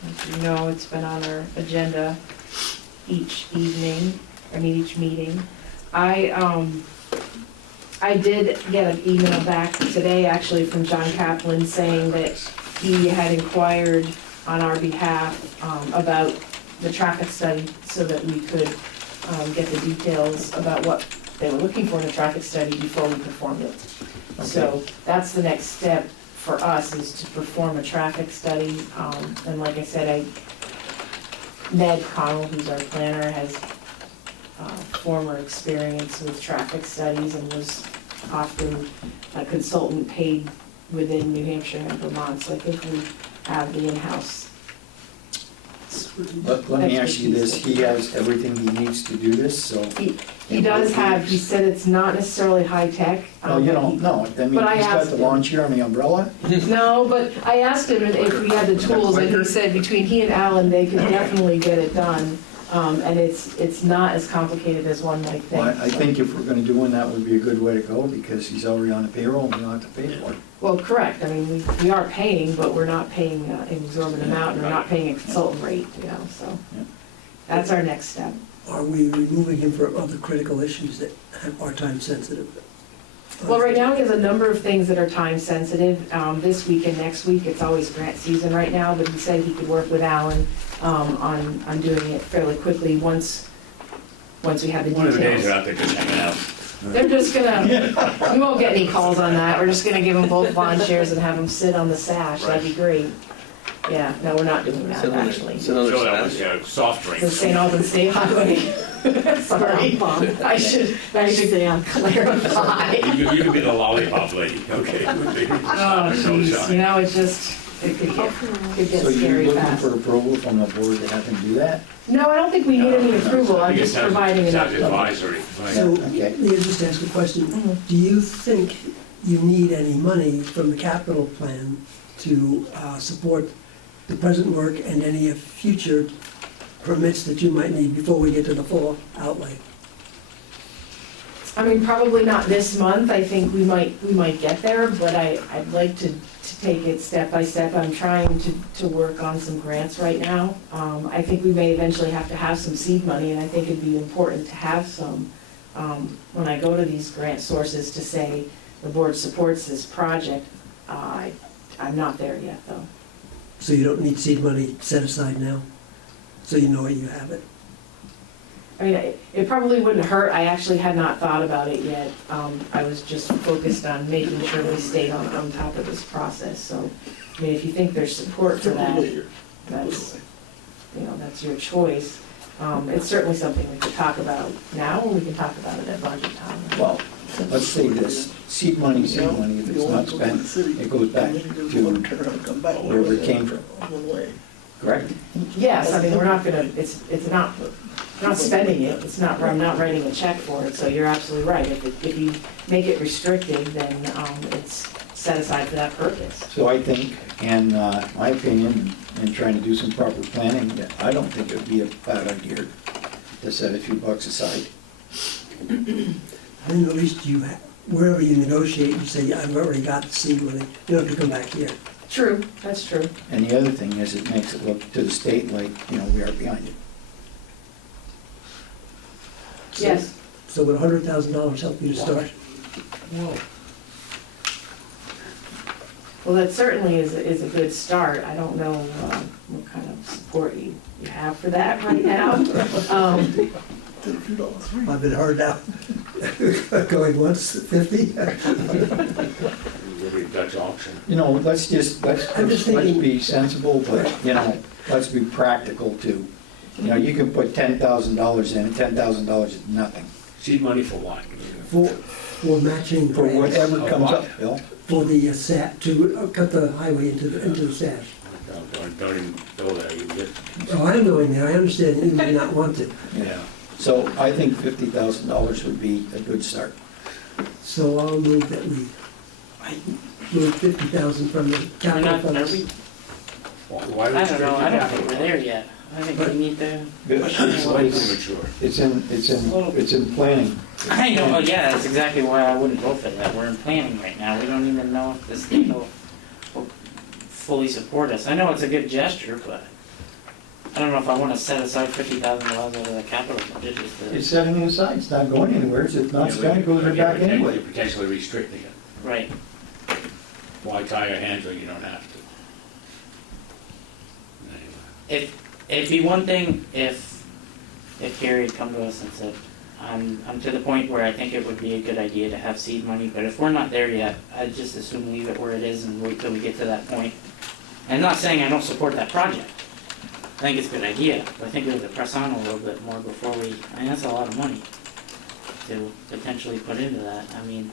As you know, it's been on our agenda each meeting. I did get an email back today, actually, from John Kaplan saying that he had inquired on our behalf about the traffic study so that we could get the details about what they were looking for in a traffic study before we performed it. So that's the next step for us, is to perform a traffic study. And like I said, Ned Connell, who's our planner, has former experience with traffic studies and was often a consultant paid within New Hampshire and Vermont. So I think we have the in-house. Let me ask you this, he has everything he needs to do this, so. He does have, he said it's not necessarily high-tech. Oh, you don't know, I mean, But I he's got asked the him. lawn chair and the umbrella? No, but I asked him if we had the tools, and he said between he and Alan, they could definitely get it done. And it's not as complicated as one might think. Well, I think if we're gonna do one, that would be a good way to go, because he's already on the payroll and we don't have to pay for it. Well, correct, I mean, we are paying, but we're not paying an exorbitant amount, and we're not paying a consultant rate, so. Yeah. That's our next step. Are we removing him from other critical issues that are time sensitive? Well, right now, he has a number of things that are time sensitive. This week and next week, it's always grant season right now, but he said he could work with Alan on doing it fairly quickly once we have the One of the days details. they're out there just hanging out. They're just gonna, we won't get any calls on that. We're just gonna give them both lawn chairs and have them sit on the sash. That'd be great. Yeah, no, we're not doing that, actually. Sit on So that the was, side. soft The drinks. St. Albans State Highway. Sorry, I should clarify. You could be the lollipop lady, okay? Oh, jeez, it could get So you're scary looking fast. for approval from the board to have him do that? No, I don't think we need any approval, I'm just providing an Sounds update. advisory. So, okay. let me just ask a question. Mhm. Do you think you need any money from the capital plan to support the present work and any future permits that you might need before we get to the full outlay? I mean, probably not this month, I think we might get there, but I'd like to take it step by step. I'm trying to work on some grants right now. I think we may eventually have to have some seed money, and I think it'd be important to have some when I go to these grant sources to say the board supports this project. I'm not there yet, though. So you don't need seed money set aside now? So you know where you have it? I mean, it probably wouldn't hurt. I actually had not thought about it yet. I was just focused on making sure we stayed on top of this process. So, I mean, if you think there's support for that, that's your choice. It's certainly something we could talk about now, or we can talk about it at budget time. Well, let's say this, seed money, if it's not spent, it goes back to wherever it came from, correct? Yes, I mean, we're not gonna, it's not, we're not spending it, I'm not writing a check for it, so you're absolutely right. If you make it restricted, then it's set aside for that purpose. So I think, and my opinion, in trying to do some proper planning, that I don't think it would be a bad idea to set a few bucks aside. I think at least wherever you negotiate, you say, I've already got the seed money, you don't have to come back here. True, that's true. And the other thing is, it makes it look to the state like, we are behind it. Yes. So would $100,000 help you to start? Well, that certainly is a good start. I don't know what kind of support you have for that right now. I've been hard out. Going once, 50? Maybe Dutch auction. Let's I'm just thinking- be sensible, but, let's be practical too. You know, you can put $10,000 in, and $10,000 is nothing. Seed money for what? For matching For grants, whatever comes up, Bill. for the to cut the highway into the stash. Don't even go there, you get, Oh, I'm going there, I understand you may not want to. Yeah. So I think $50,000 would be a good start. So I'll move that we move 50,000 from the We're capital not, are funds. we, why would I you don't know, take I the don't think we're capital? there yet. I think we need to. It's way premature. It's in planning. I know, yeah, that's exactly why I wouldn't vote for that. We're in planning right now. We don't even know if the state will fully support us. I know it's a good gesture, but I don't know if I want to set aside $50,000 out of the capital budget just to. It's setting it aside, it's not going anywhere, it's not spent, it goes right back anyway. You're potentially restricting it. Right. Why tie your hands when you don't have to? Anyway. It'd be one thing if Gary had come to us and said, I'm to the point where I think it would be a good idea to have seed money, but if we're not there yet, I'd just assume leave it where it is and wait till we get to that point. And not saying I don't support that project. I think it's a good idea, but I think we have to press on a little bit more before we, I mean, that's a lot of money to potentially put into that. I mean,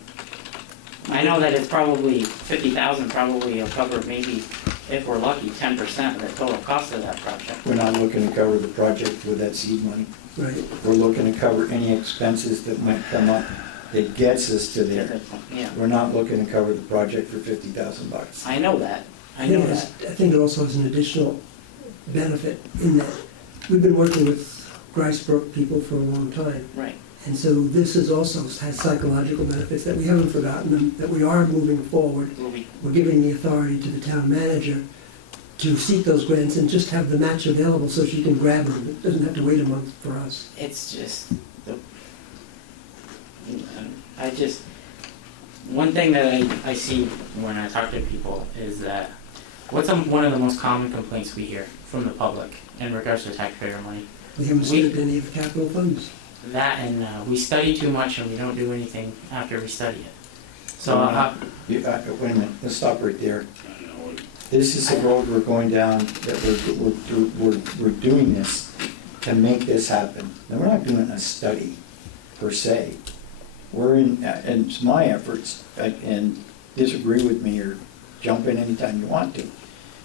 I know that it's probably, 50,000 probably will cover maybe, if we're lucky, 10% of the total cost of that project. We're not looking to cover the project with that seed money. Right. We're looking to cover any expenses that might come up that gets us to there. Yeah, We're not looking to cover the project for $50,000. I know that, I I know think that. I think it also has an additional benefit in that we've been working with Gricebrook people for a long time. Right. And so this is also has psychological benefits that we haven't forgotten them, that we are moving forward. Will we- We're giving the authority to the town manager to seek those grants and just have the match available so she can grab them. It doesn't have to wait a month for us. It's just, I just, one thing that I see when I talk to people is that, what's one of the most common complaints we hear from the public in regards to taxpayer money? We haven't spent any of the capital funds. That and we study too much and we don't do anything after we study it. So, Wait a minute, let's stop right there. I don't know what- This is the road we're going down, that we're doing this to make this happen. And we're not doing a study per se. We're in, and it's my efforts, and disagree with me or jump in anytime you want to.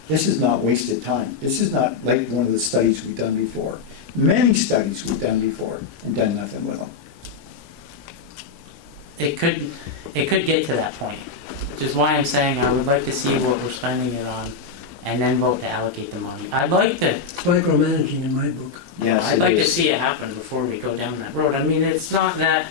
This is not wasted time. This is not like one of the studies we've done before. Many studies we've done before and done nothing with them. it could get to that point, which is why I'm saying I would like to see what we're spending it on and then vote to allocate the money. I'd like to, It's micromanaging in my book. Yes, I'd it like to is. see it happen before we go down that road. I mean, it's not that,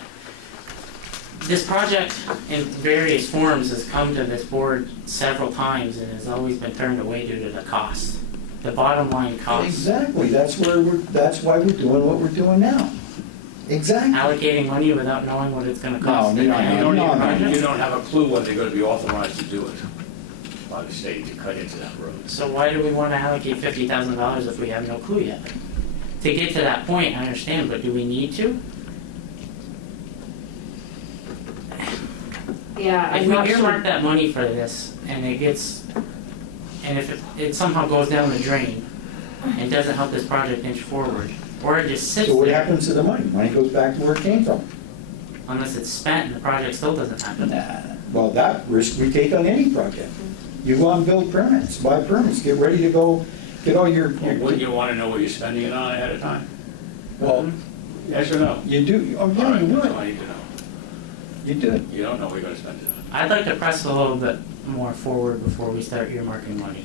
this project in various forms has come to this board several times and has always been turned away due to the cost. The bottom line cost, Exactly, that's why we're doing what we're doing now. Exactly. allocating money without knowing what it's gonna cost. No, You no, don't no, even- no. you don't have a clue when they're gonna be authorized to do it by the state to cut into that road. So why do we wanna allocate $50,000 if we have no clue yet? To get to that point, I understand, but do we need to? Yeah, If I'm we not earmark sure. that money for this, and it gets, and if it somehow goes down the drain, and doesn't help this project inch forward, or it just sits So what there, happens to the money? Money goes back to where it came from. unless it's spent and the project still doesn't happen. Nah, well, that risk we take on any project. You go and build permits, buy permits, get ready to go, get all your, Well, wouldn't you wanna know what you're spending it on ahead of time? well, Yes or no? you do, oh, All yeah, right, you that's all would, I need to know. you do. You don't know what you're gonna spend it on. I'd like to press a little bit more forward before we start earmarking money.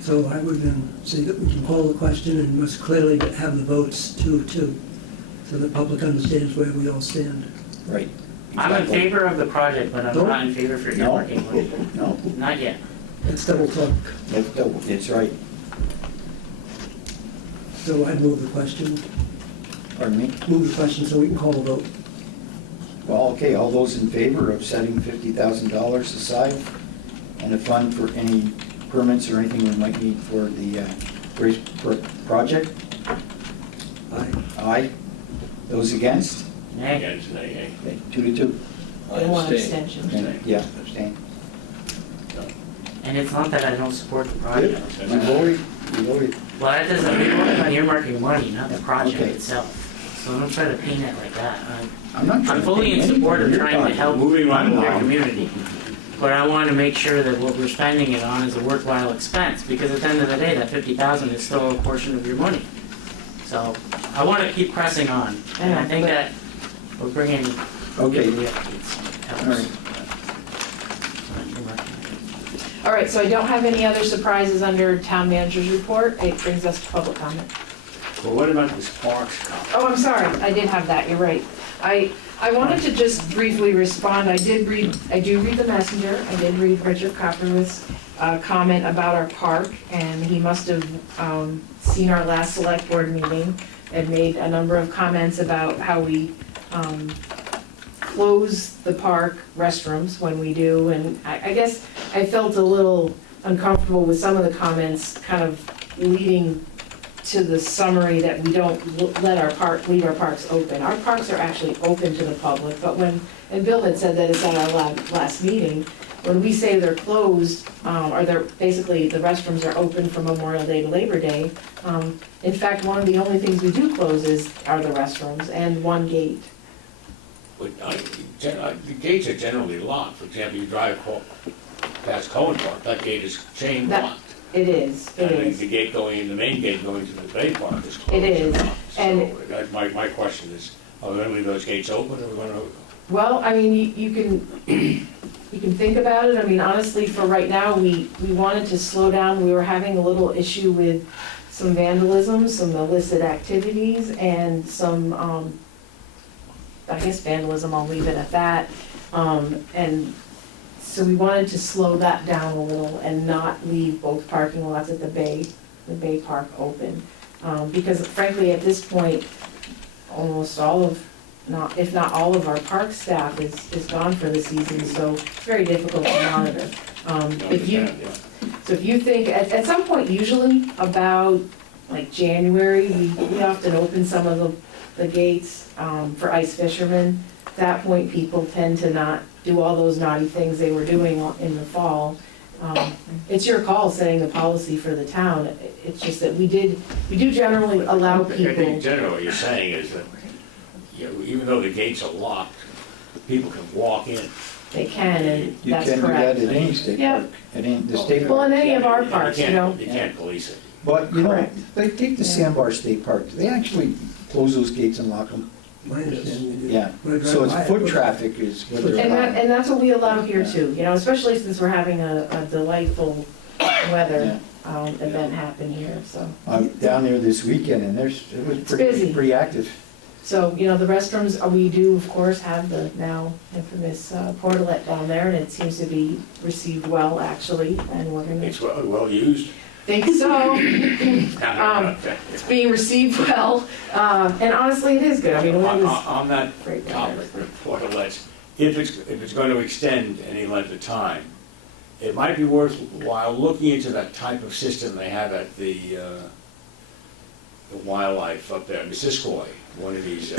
So I would then say that we can call the question and must clearly have the votes 2-2, so the public understands where we all stand. Right. I'm in Exactly. favor of the project, but I'm Don't- not in favor for No, earmarking money. no, Not yet. That's double talk. it's right. So I'd move the question, Pardon me? move the question so we can call a vote. Well, okay, all those in favor of setting $50,000 aside and a fund for any permits or anything we might need for the Grace Brook project? Aye. Aye. Those against? Nay. Again, today, Okay, 2-2. They want Abstain. extension. And, yeah, abstain. And it's not that I don't support the project. Good. We voted, Well, that doesn't, we're talking about earmarking money, not the project Okay. itself. So don't try to paint it like that. I'm not trying I'm to fully in paint support of anything. trying You're to help Moving right your along. community. But I want to make sure that what we're spending it on is a worthwhile expense, because at the end of the day, that 50,000 is still a portion of your money. So I want to keep pressing on, and I think that we're bringing Okay. the updates. All right. All right, so I don't have any other surprises under town manager's report. It brings us to public comment. Well, what about this parks comment? Oh, I'm sorry, I did have that, you're right. I wanted to just briefly respond. I do read the Messenger. I did read Richard Copperwood's comment about our park, and he must have seen our last select board meeting and made a number of comments about how we close the park restrooms when we do, and I guess I felt a little uncomfortable with some of the comments kind of leading to the summary that we don't leave our parks open. Our parks are actually open to the public, but and Bill had said that it's at our last meeting, when we say they're closed, or they're, basically the restrooms are open from Memorial Day to Labor Day. In fact, one of the only things we do close are the restrooms and one gate. But, the gates are generally locked. For example, you drive past Cohen Park, that gate is chain That- locked. It is, it And is. the gate going in, the main gate going to the Bay Park is closed. It is, or not. and- So that's my question is, are we gonna leave those gates open, or are we gonna? Well, I mean, you can think about it. I mean, honestly, for right now, we wanted to slow down. We were having a little issue with some vandalism, some illicit activities, and some, I guess vandalism, I'll leave it at that. And so we wanted to slow that down a little and not leave both parking lots at the Bay Park open. Because frankly, at this point, almost all of, if not all of our park staff is gone for the season, so it's very difficult to monitor. So if you think, at some point, usually about like January, we often open some of the gates for ice fishermen. At that point, people tend to not do all those naughty things they were doing in the fall. It's your call setting the policy for the town. It's just that we do generally allow I think people. in general, what you're saying is that, even though the gates are locked, people can walk in. They can, and You that's can do that correct. at any state Yeah. park, at any, the state Well, park. in any of our You parks, can't- you know. You can't police it. But, you know, Correct. they take the Sandbar State Park, they actually close those gates and lock them. My understanding is. Yeah, when I drive so it's by, I foot put- traffic is what they're And allowing. that's what we allow here too, you know, especially since we're having a delightful weather event happen here, so. I'm down there this weekend and it was busy. pretty active. So, you know, the restrooms, we do, of course, have the now infamous portalet down there, and it seems to be received well, actually, and we're gonna It's well used. think so. It's being received well, and honestly, it is good. I mean, it was On that great weather. topic, portalets, if it's going to extend any length of time, it might be worthwhile looking into that type of system they have at the wildlife up there, Missisquoi, one of these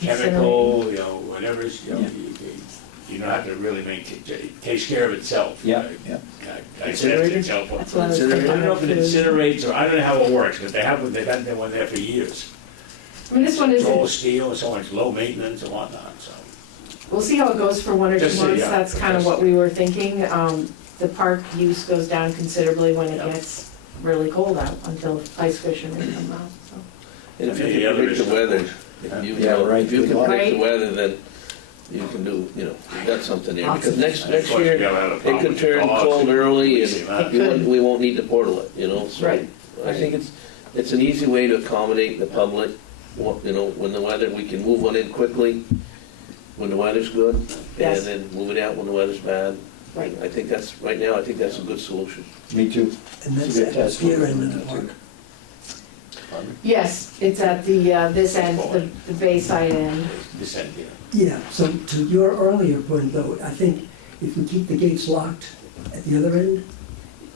chemical, whatever's, you don't have to really maintain, it takes care of itself. Yeah, yeah. Digests itself. That's what I was I thinking. don't know if it incinerates, or I don't know how it works, but they've had that one there for years. I mean, this one It's all isn't, steel, and so it's low maintenance and whatnot, so. we'll see how it goes for 1 or 2 Just see, months. yeah. That's kind of what we were thinking. The park use goes down considerably when it Yeah. gets really cold out, until ice fishermen come out, so. And if you The can other predict the is- weather, Yeah, right. if you can Right. predict the weather, then you can do, you've got something there. Lots Because of- next Of course, year, you gotta have a it problem could with turn dogs cold and early policing that. and we won't need to portal it, so. Right. I think it's an easy way to accommodate the public, when the weather, we can move one in quickly when the weather's good, Yes. and then move it out when the weather's bad. Right. I think right now, I think that's a good solution. Me too. And that's It's a good at the test. pier end of the park. Yes, it's at the, this end, the Bayside end. This end here. Yeah, so to your earlier point though, I think if we keep the gates locked at the other end,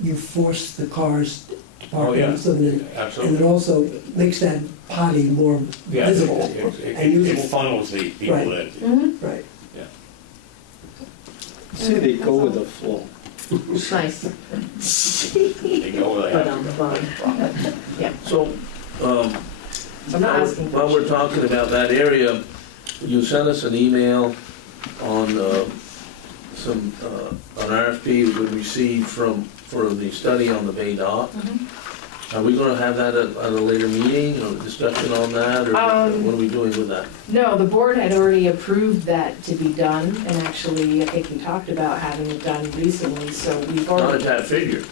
you force the cars to park Oh, yeah. in, so that, and Absolutely. it also makes that potty more Yeah, visible it and it usable. funnels the people Right. in. Mm-hmm. Right. Say they go with the flow. Nice. They go where they have to go. So, I'm not asking. while we're talking about that area, you sent us an email on an RFP we received for the study on the Bay Dock. Are we gonna have that at a later meeting, or discussion on that, or what are we doing with that? No, the board had already approved that to be done, and actually, I think we talked about having it done recently, so we've Not at already. that figure.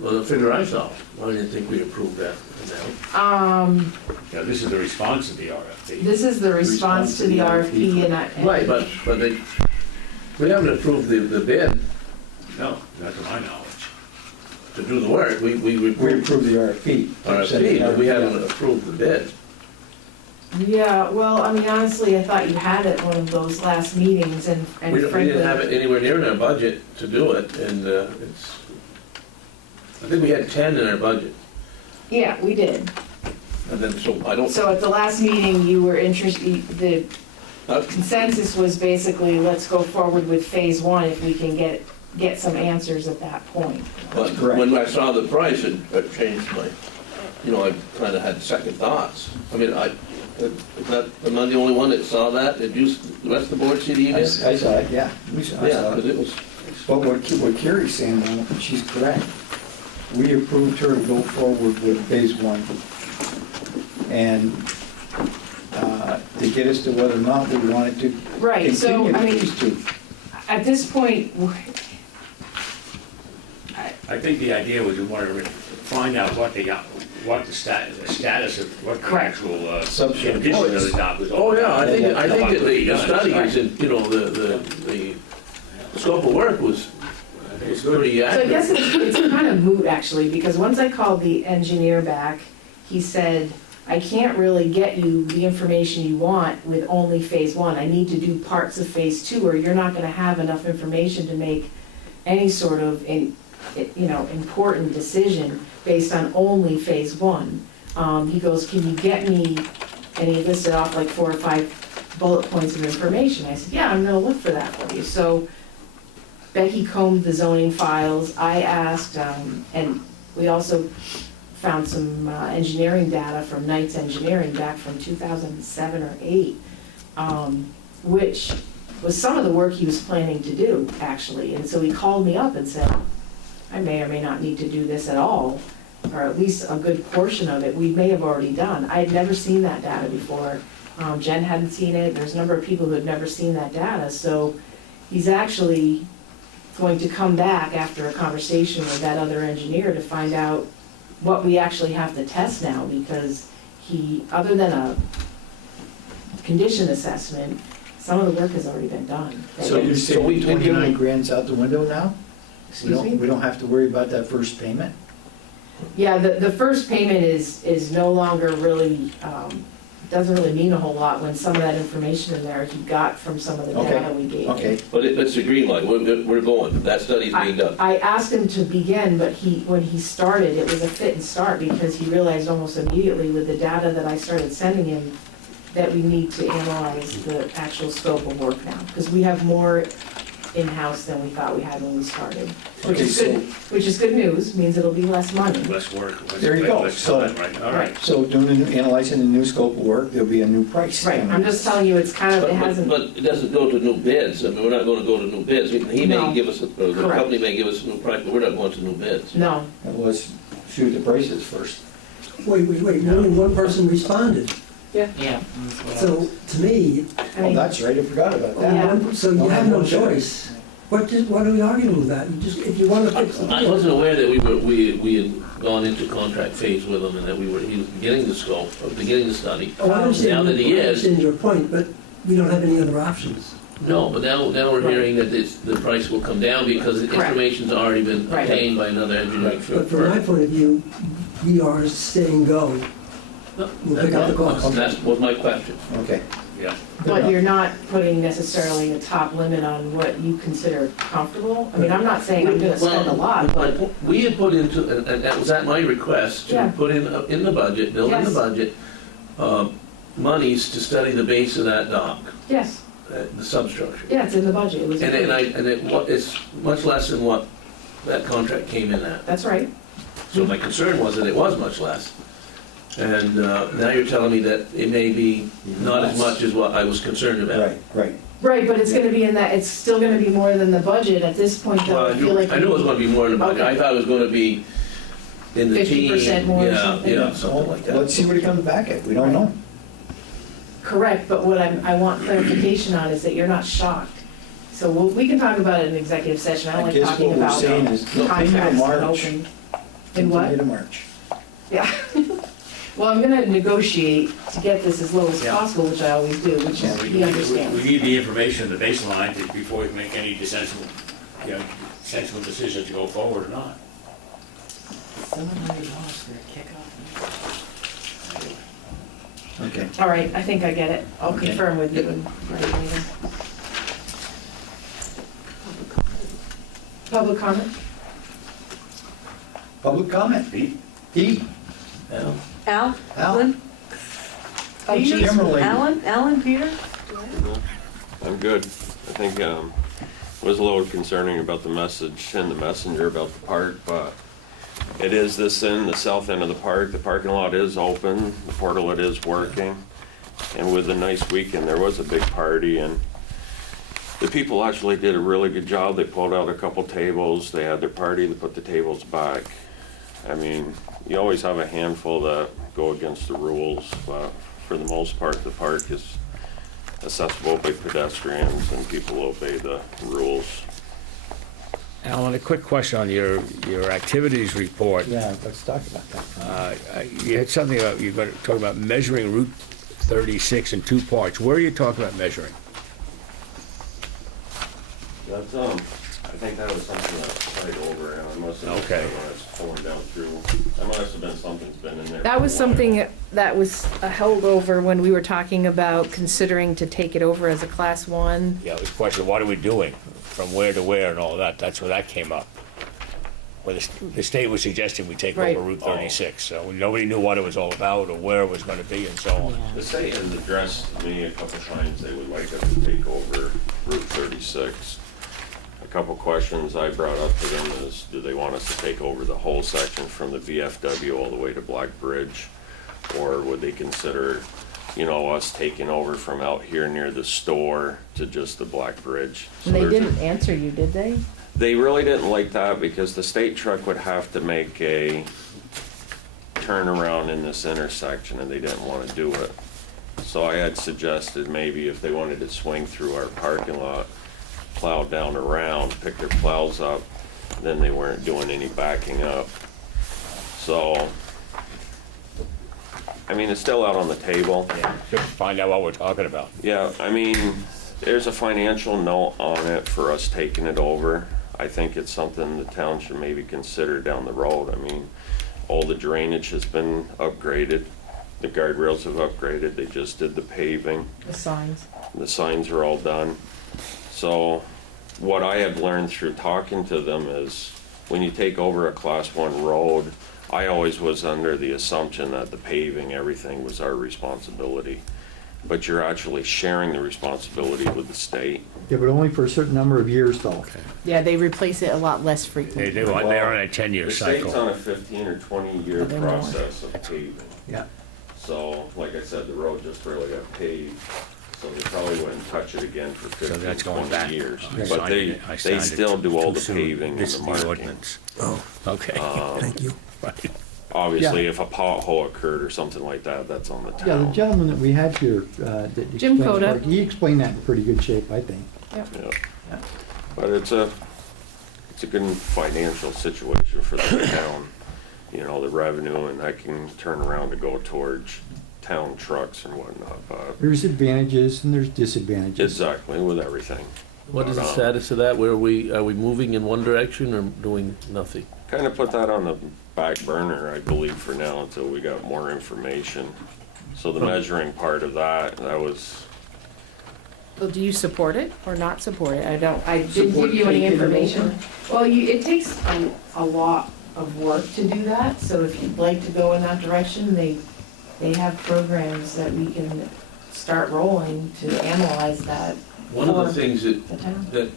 Well, the figure I saw, I didn't think we approved that amount. Yeah, this is the response to the RFP. This is the response to the RFP, and I. Right, but we haven't approved the bid No, not to my knowledge. to do the work. We We approved the RFP. RFP, but we haven't approved the bid. Yeah, well, I mean, honestly, I thought you had it one of those last meetings, and We frankly. didn't have it anywhere near in our budget to do it, and I think we had 10 in our budget, Yeah, we did. and then, so I don't, So at the last meeting, you were interested, the consensus was basically, let's go forward with phase one if we can get some answers at that point. but correct. when I saw the price, it changed my, I kind of had second thoughts. I mean, am I the only one that saw that? Did the rest of the board see the I email? saw it, yeah. I saw Yeah, it. because it was, But what Carrie's saying, though, she's correct. We approved her to go forward with phase one. And to get us to whether or not we wanted to Right, so, continue I mean, phase two. at this point, I think the idea was we wanted to find out what the status of, what the Correct. actual Subject. condition of the dock was. oh, yeah, I think that the Done. study is, the scope of work was pretty so I accurate. guess it's kind of moot, actually, because once I called the engineer back, he said, I can't really get you the information you want with only phase one. I need to do parts of phase two, or you're not gonna have enough information to make any sort of, important decision based on only phase one. He goes, can you get me, and he listed off like 4 or 5 bullet points of information. I said, yeah, I'm gonna look for that for you. So Becky combed the zoning files, I asked, and we also found some engineering data from Knight's Engineering back from 2007 or 8, which was some of the work he was planning to do, actually. And so he called me up and said, I may or may not need to do this at all, or at least a good portion of it we may have already done. I had never seen that data before. Jen hadn't seen it, there's a number of people who had never seen that data, so he's actually going to come back after a conversation with that other engineer to find out what we actually have to test now, because other than a condition assessment, some of the work has already been done. So you're So saying we- 29 grand's out the window now? Excuse me? We don't have to worry about that first payment? Yeah, the first payment is no longer really, doesn't really mean a whole lot when some of that information in there he got from some of the Okay, data we gave him. Okay, But it's a green light, we're going, that study's being done. I asked him to begin, but when he started, it was a fit and start, because he realized almost immediately with the data that I started sending him that we need to analyze the actual scope of work now, because we have more in-house than we thought we had when we started. Okay, Which is good news, means it'll be less money. Less work. There you go. Less So- time, right, all right. so analyzing the new scope of work, there'll be a new price. Right, I'm just telling you, it's kind of, it hasn't, But it doesn't go to new bids, I mean, we're not gonna go to new bids, he No. may give us, or the Correct. company may give us a new price, but we're not going to new bids. no. Well, let's shoot the prices first. Wait, only one person responded. Yeah. So, to me, I Oh, mean, that's right, I forgot about that. Yeah. so you have no choice. What are we arguing about? If you want to fix the I wasn't aware that we had gone into contract phase with him and that he was beginning the scope, or beginning the study. Oh, I understand, Now that he I is, understand your point, but we don't have any other options. no, but now we're hearing that the price will come down because the Correct. information's already been Right. obtained by another engineering But from my firm. point of view, we are saying go. We'll pick up the cost. That was my question. Okay. Yeah. but you're not putting necessarily a top limit on what you consider comfortable. I mean, I'm not saying I'm gonna spend a lot, but, We had put into, and that was at my request, Yeah. to put in the budget, build in the Yes. budget, monies to study the base of that dock. yes, the substructure. Yeah, it's in the budget, it was. It's much less than what that contract came in at. That's right. So my concern was that it was much less. And now you're telling me that it may be not as much as what I was concerned about. Right. Right, but it's gonna be in that, it's still gonna be more than the budget at this point, though, Well, I feel like. I knew it was gonna be more than the budget. I Okay. thought it was gonna be in the team. 50% more or Yeah, something? yeah, something like that. Let's see what he comes back at, we don't know. Correct, but what I want clarification on is that you're not shocked. So we can talk about it in executive session, I don't I like guess talking what we're about saying is, continue to contracts and March. open. In what? Continue to March. Yeah. Well, I'm gonna negotiate to get this as low as Yeah. possible, which I always do, which We he understands. need the information, the baseline, before we can make any sensible decision to go forward or not. $700 for a kickoff. Okay. All right, I think I get it. I'll Okay. confirm with you and write it later. Public comment? Public comment? Pete? Pete? Yeah. Al? Al? Oh, geez. Kimberly? Alan, Peter? I'm good. I think it was a little concerning about the message in the messenger about the park, but it is this end, the south end of the park. The parking lot is open, the portal it is working. And with a nice weekend, there was a big party, and the people actually did a really good job. They pulled out a couple tables, they had their party, they put the tables back. I mean, you always have a handful that go against the rules, but for the most part, the park is accessible by pedestrians and people obey the rules. Alan, a quick question on your activities report. Yeah, let's talk about that. You had something about, you're going to talk about measuring Route 36 in 2 parts. Where are you talking about measuring? That's, I think that was something that right over, and I must have, Okay. when I was pulling down through, that must have been something's been in there. That was for a while. something that was held over when we were talking about considering to take it over as a Class 1. Yeah, it was a question, what are we doing? From where to where and all that? That's where that came up. Where the state was suggesting we take Right. over Route 36. So nobody knew what it was all about or where it was going to be and so on. The state has addressed me a couple times, they would like us to take over Route 36. A couple questions I brought up to them is, do they want us to take over the whole section from the VFW all the way to Black Bridge? Or would they consider, us taking over from out here near the store to just the Black Bridge? So And they there's a- didn't answer you, did they? They really didn't like that because the state truck would have to make a turnaround in this intersection and they didn't want to do it. So I had suggested maybe if they wanted to swing through our parking lot, plow down around, pick their plows up, then they weren't doing any backing up. So, I mean, it's still out on the table. Yeah, just find out what we're talking about. Yeah, I mean, there's a financial note on it for us taking it over. I think it's something the town should maybe consider down the road. I mean, all the drainage has been upgraded. The guardrails have upgraded. They just did the paving. The signs. The signs are all done. So what I have learned through talking to them is when you take over a Class 1 road, I always was under the assumption that the paving, everything was our responsibility. But you're actually sharing the responsibility with the state. Yeah, but only for a certain number of years, though. Yeah, they replace it a lot less frequently. They're on a 10-year The state's cycle. on a 15 or 20-year Oh, they're more. process of paving. Yeah. So, like I said, the road just barely got paved, so they probably wouldn't touch it again for So 15, that's going 20 back. years. I But signed they, it- I they signed it still do all too the soon. paving and This the is marking. ordinance. Oh, Okay. thank you. Right. Obviously, if a pothole occurred or something like that, that's on the Yeah, the town. gentleman that we had here, that Jim explains Coda. parking, he explained that in pretty good shape, I think. Yeah. But it's a good financial situation for the town, the revenue, and that can turn around to go towards town trucks and whatnot, but There's advantages and there's disadvantages. exactly with everything. What is the But, status of that? Are we moving in one direction or doing nothing? Kind of put that on the back burner, I believe, for now until we got more information. So the measuring part of that was, Well, do you support it or not support it? I didn't give you any information. Well, it takes a lot of work to do that, so if you'd like to go in that direction, they have programs that we can start rolling to analyze that One of the things the town. that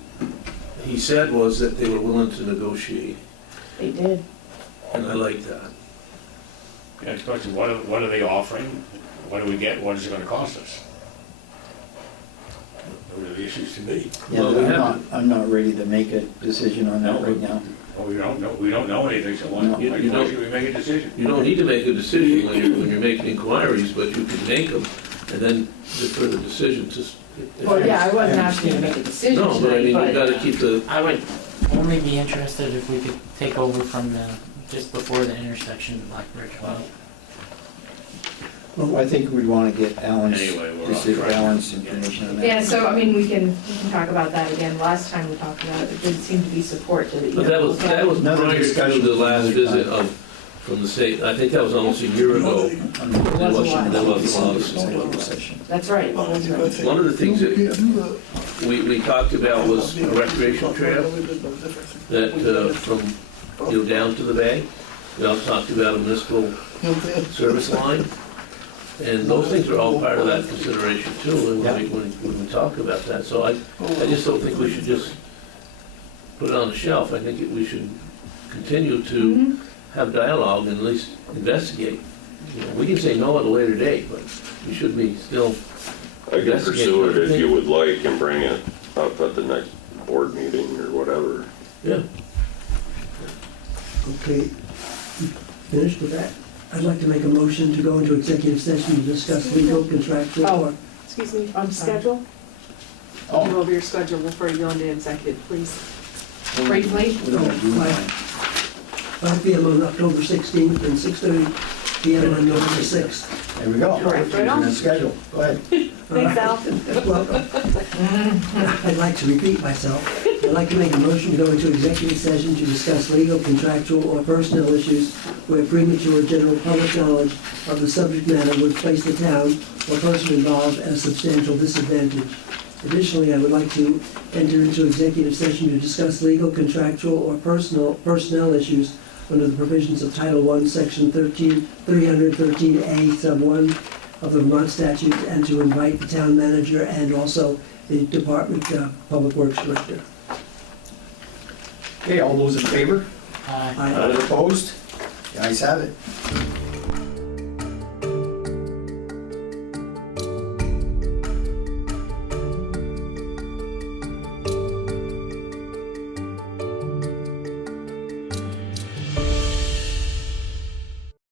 he said was that they were willing to negotiate, They did. and I like that. Yeah, the question, what are they offering? What do we get? What is it gonna cost us? Those are the issues to me. Yeah, Well, we have I'm not ready to make a decision on that No. right now. Well, we don't know anything, so why No. why should we make a decision? You don't need to make a decision when you're making inquiries, but you can make them, and then defer the decision to. Well, yeah, I wasn't asking you to make a decision No, but I mean, tonight, you gotta keep the, I would only be interested if we could take over from just before the intersection of Black Bridge. Well, I think we'd want to get Alan's, Anyway, we're just off get track. Alan's information on that. Yeah, so, I mean, we can talk about that again. Last time we talked about it, there did seem to be support to the. but that was Another prior to discussion the last another visit time. from the state. I think that was almost a year ago. On the There was a lot. There was a lot of executive session. That's right. That's right. One of the things that we talked about was a recreational trail that, from, down to the bay. We also talked about a municipal service line. And those things are all part of that consideration too, when we talk about that. So I just don't think we should just put it on the shelf. I think we should continue to have dialogue and at least investigate. We can say no at a later date, but we should be still. I can pursue it if you would like and bring it up at the next board meeting or whatever. Yeah. Okay, finished with that? I'd like to make a motion to go into executive session to discuss legal, contractual, or Excuse me, on schedule? Oh. Go over your schedule before you go into executive, please. Briefly. We're gonna do mine. 5 PM on October 16th and 6:30 PM on November 6th. There we go. Correct, right We're on. gonna schedule. Go ahead. Thanks, Al. Welcome. I'd like to repeat myself. I'd like to make a motion to go into executive session to discuss legal, contractual, or personnel issues where premature general public knowledge of the subject matter would place the town or person involved at a substantial disadvantage. Additionally, I would like to enter into executive session to discuss legal, contractual, or personnel issues under the provisions of Title I, Section 313A, Sub 1 of the Vermont statute, and to invite the town manager and also the Department Public Works Director. Okay, all those in favor? Uh, I- Opposed? The ayes have it.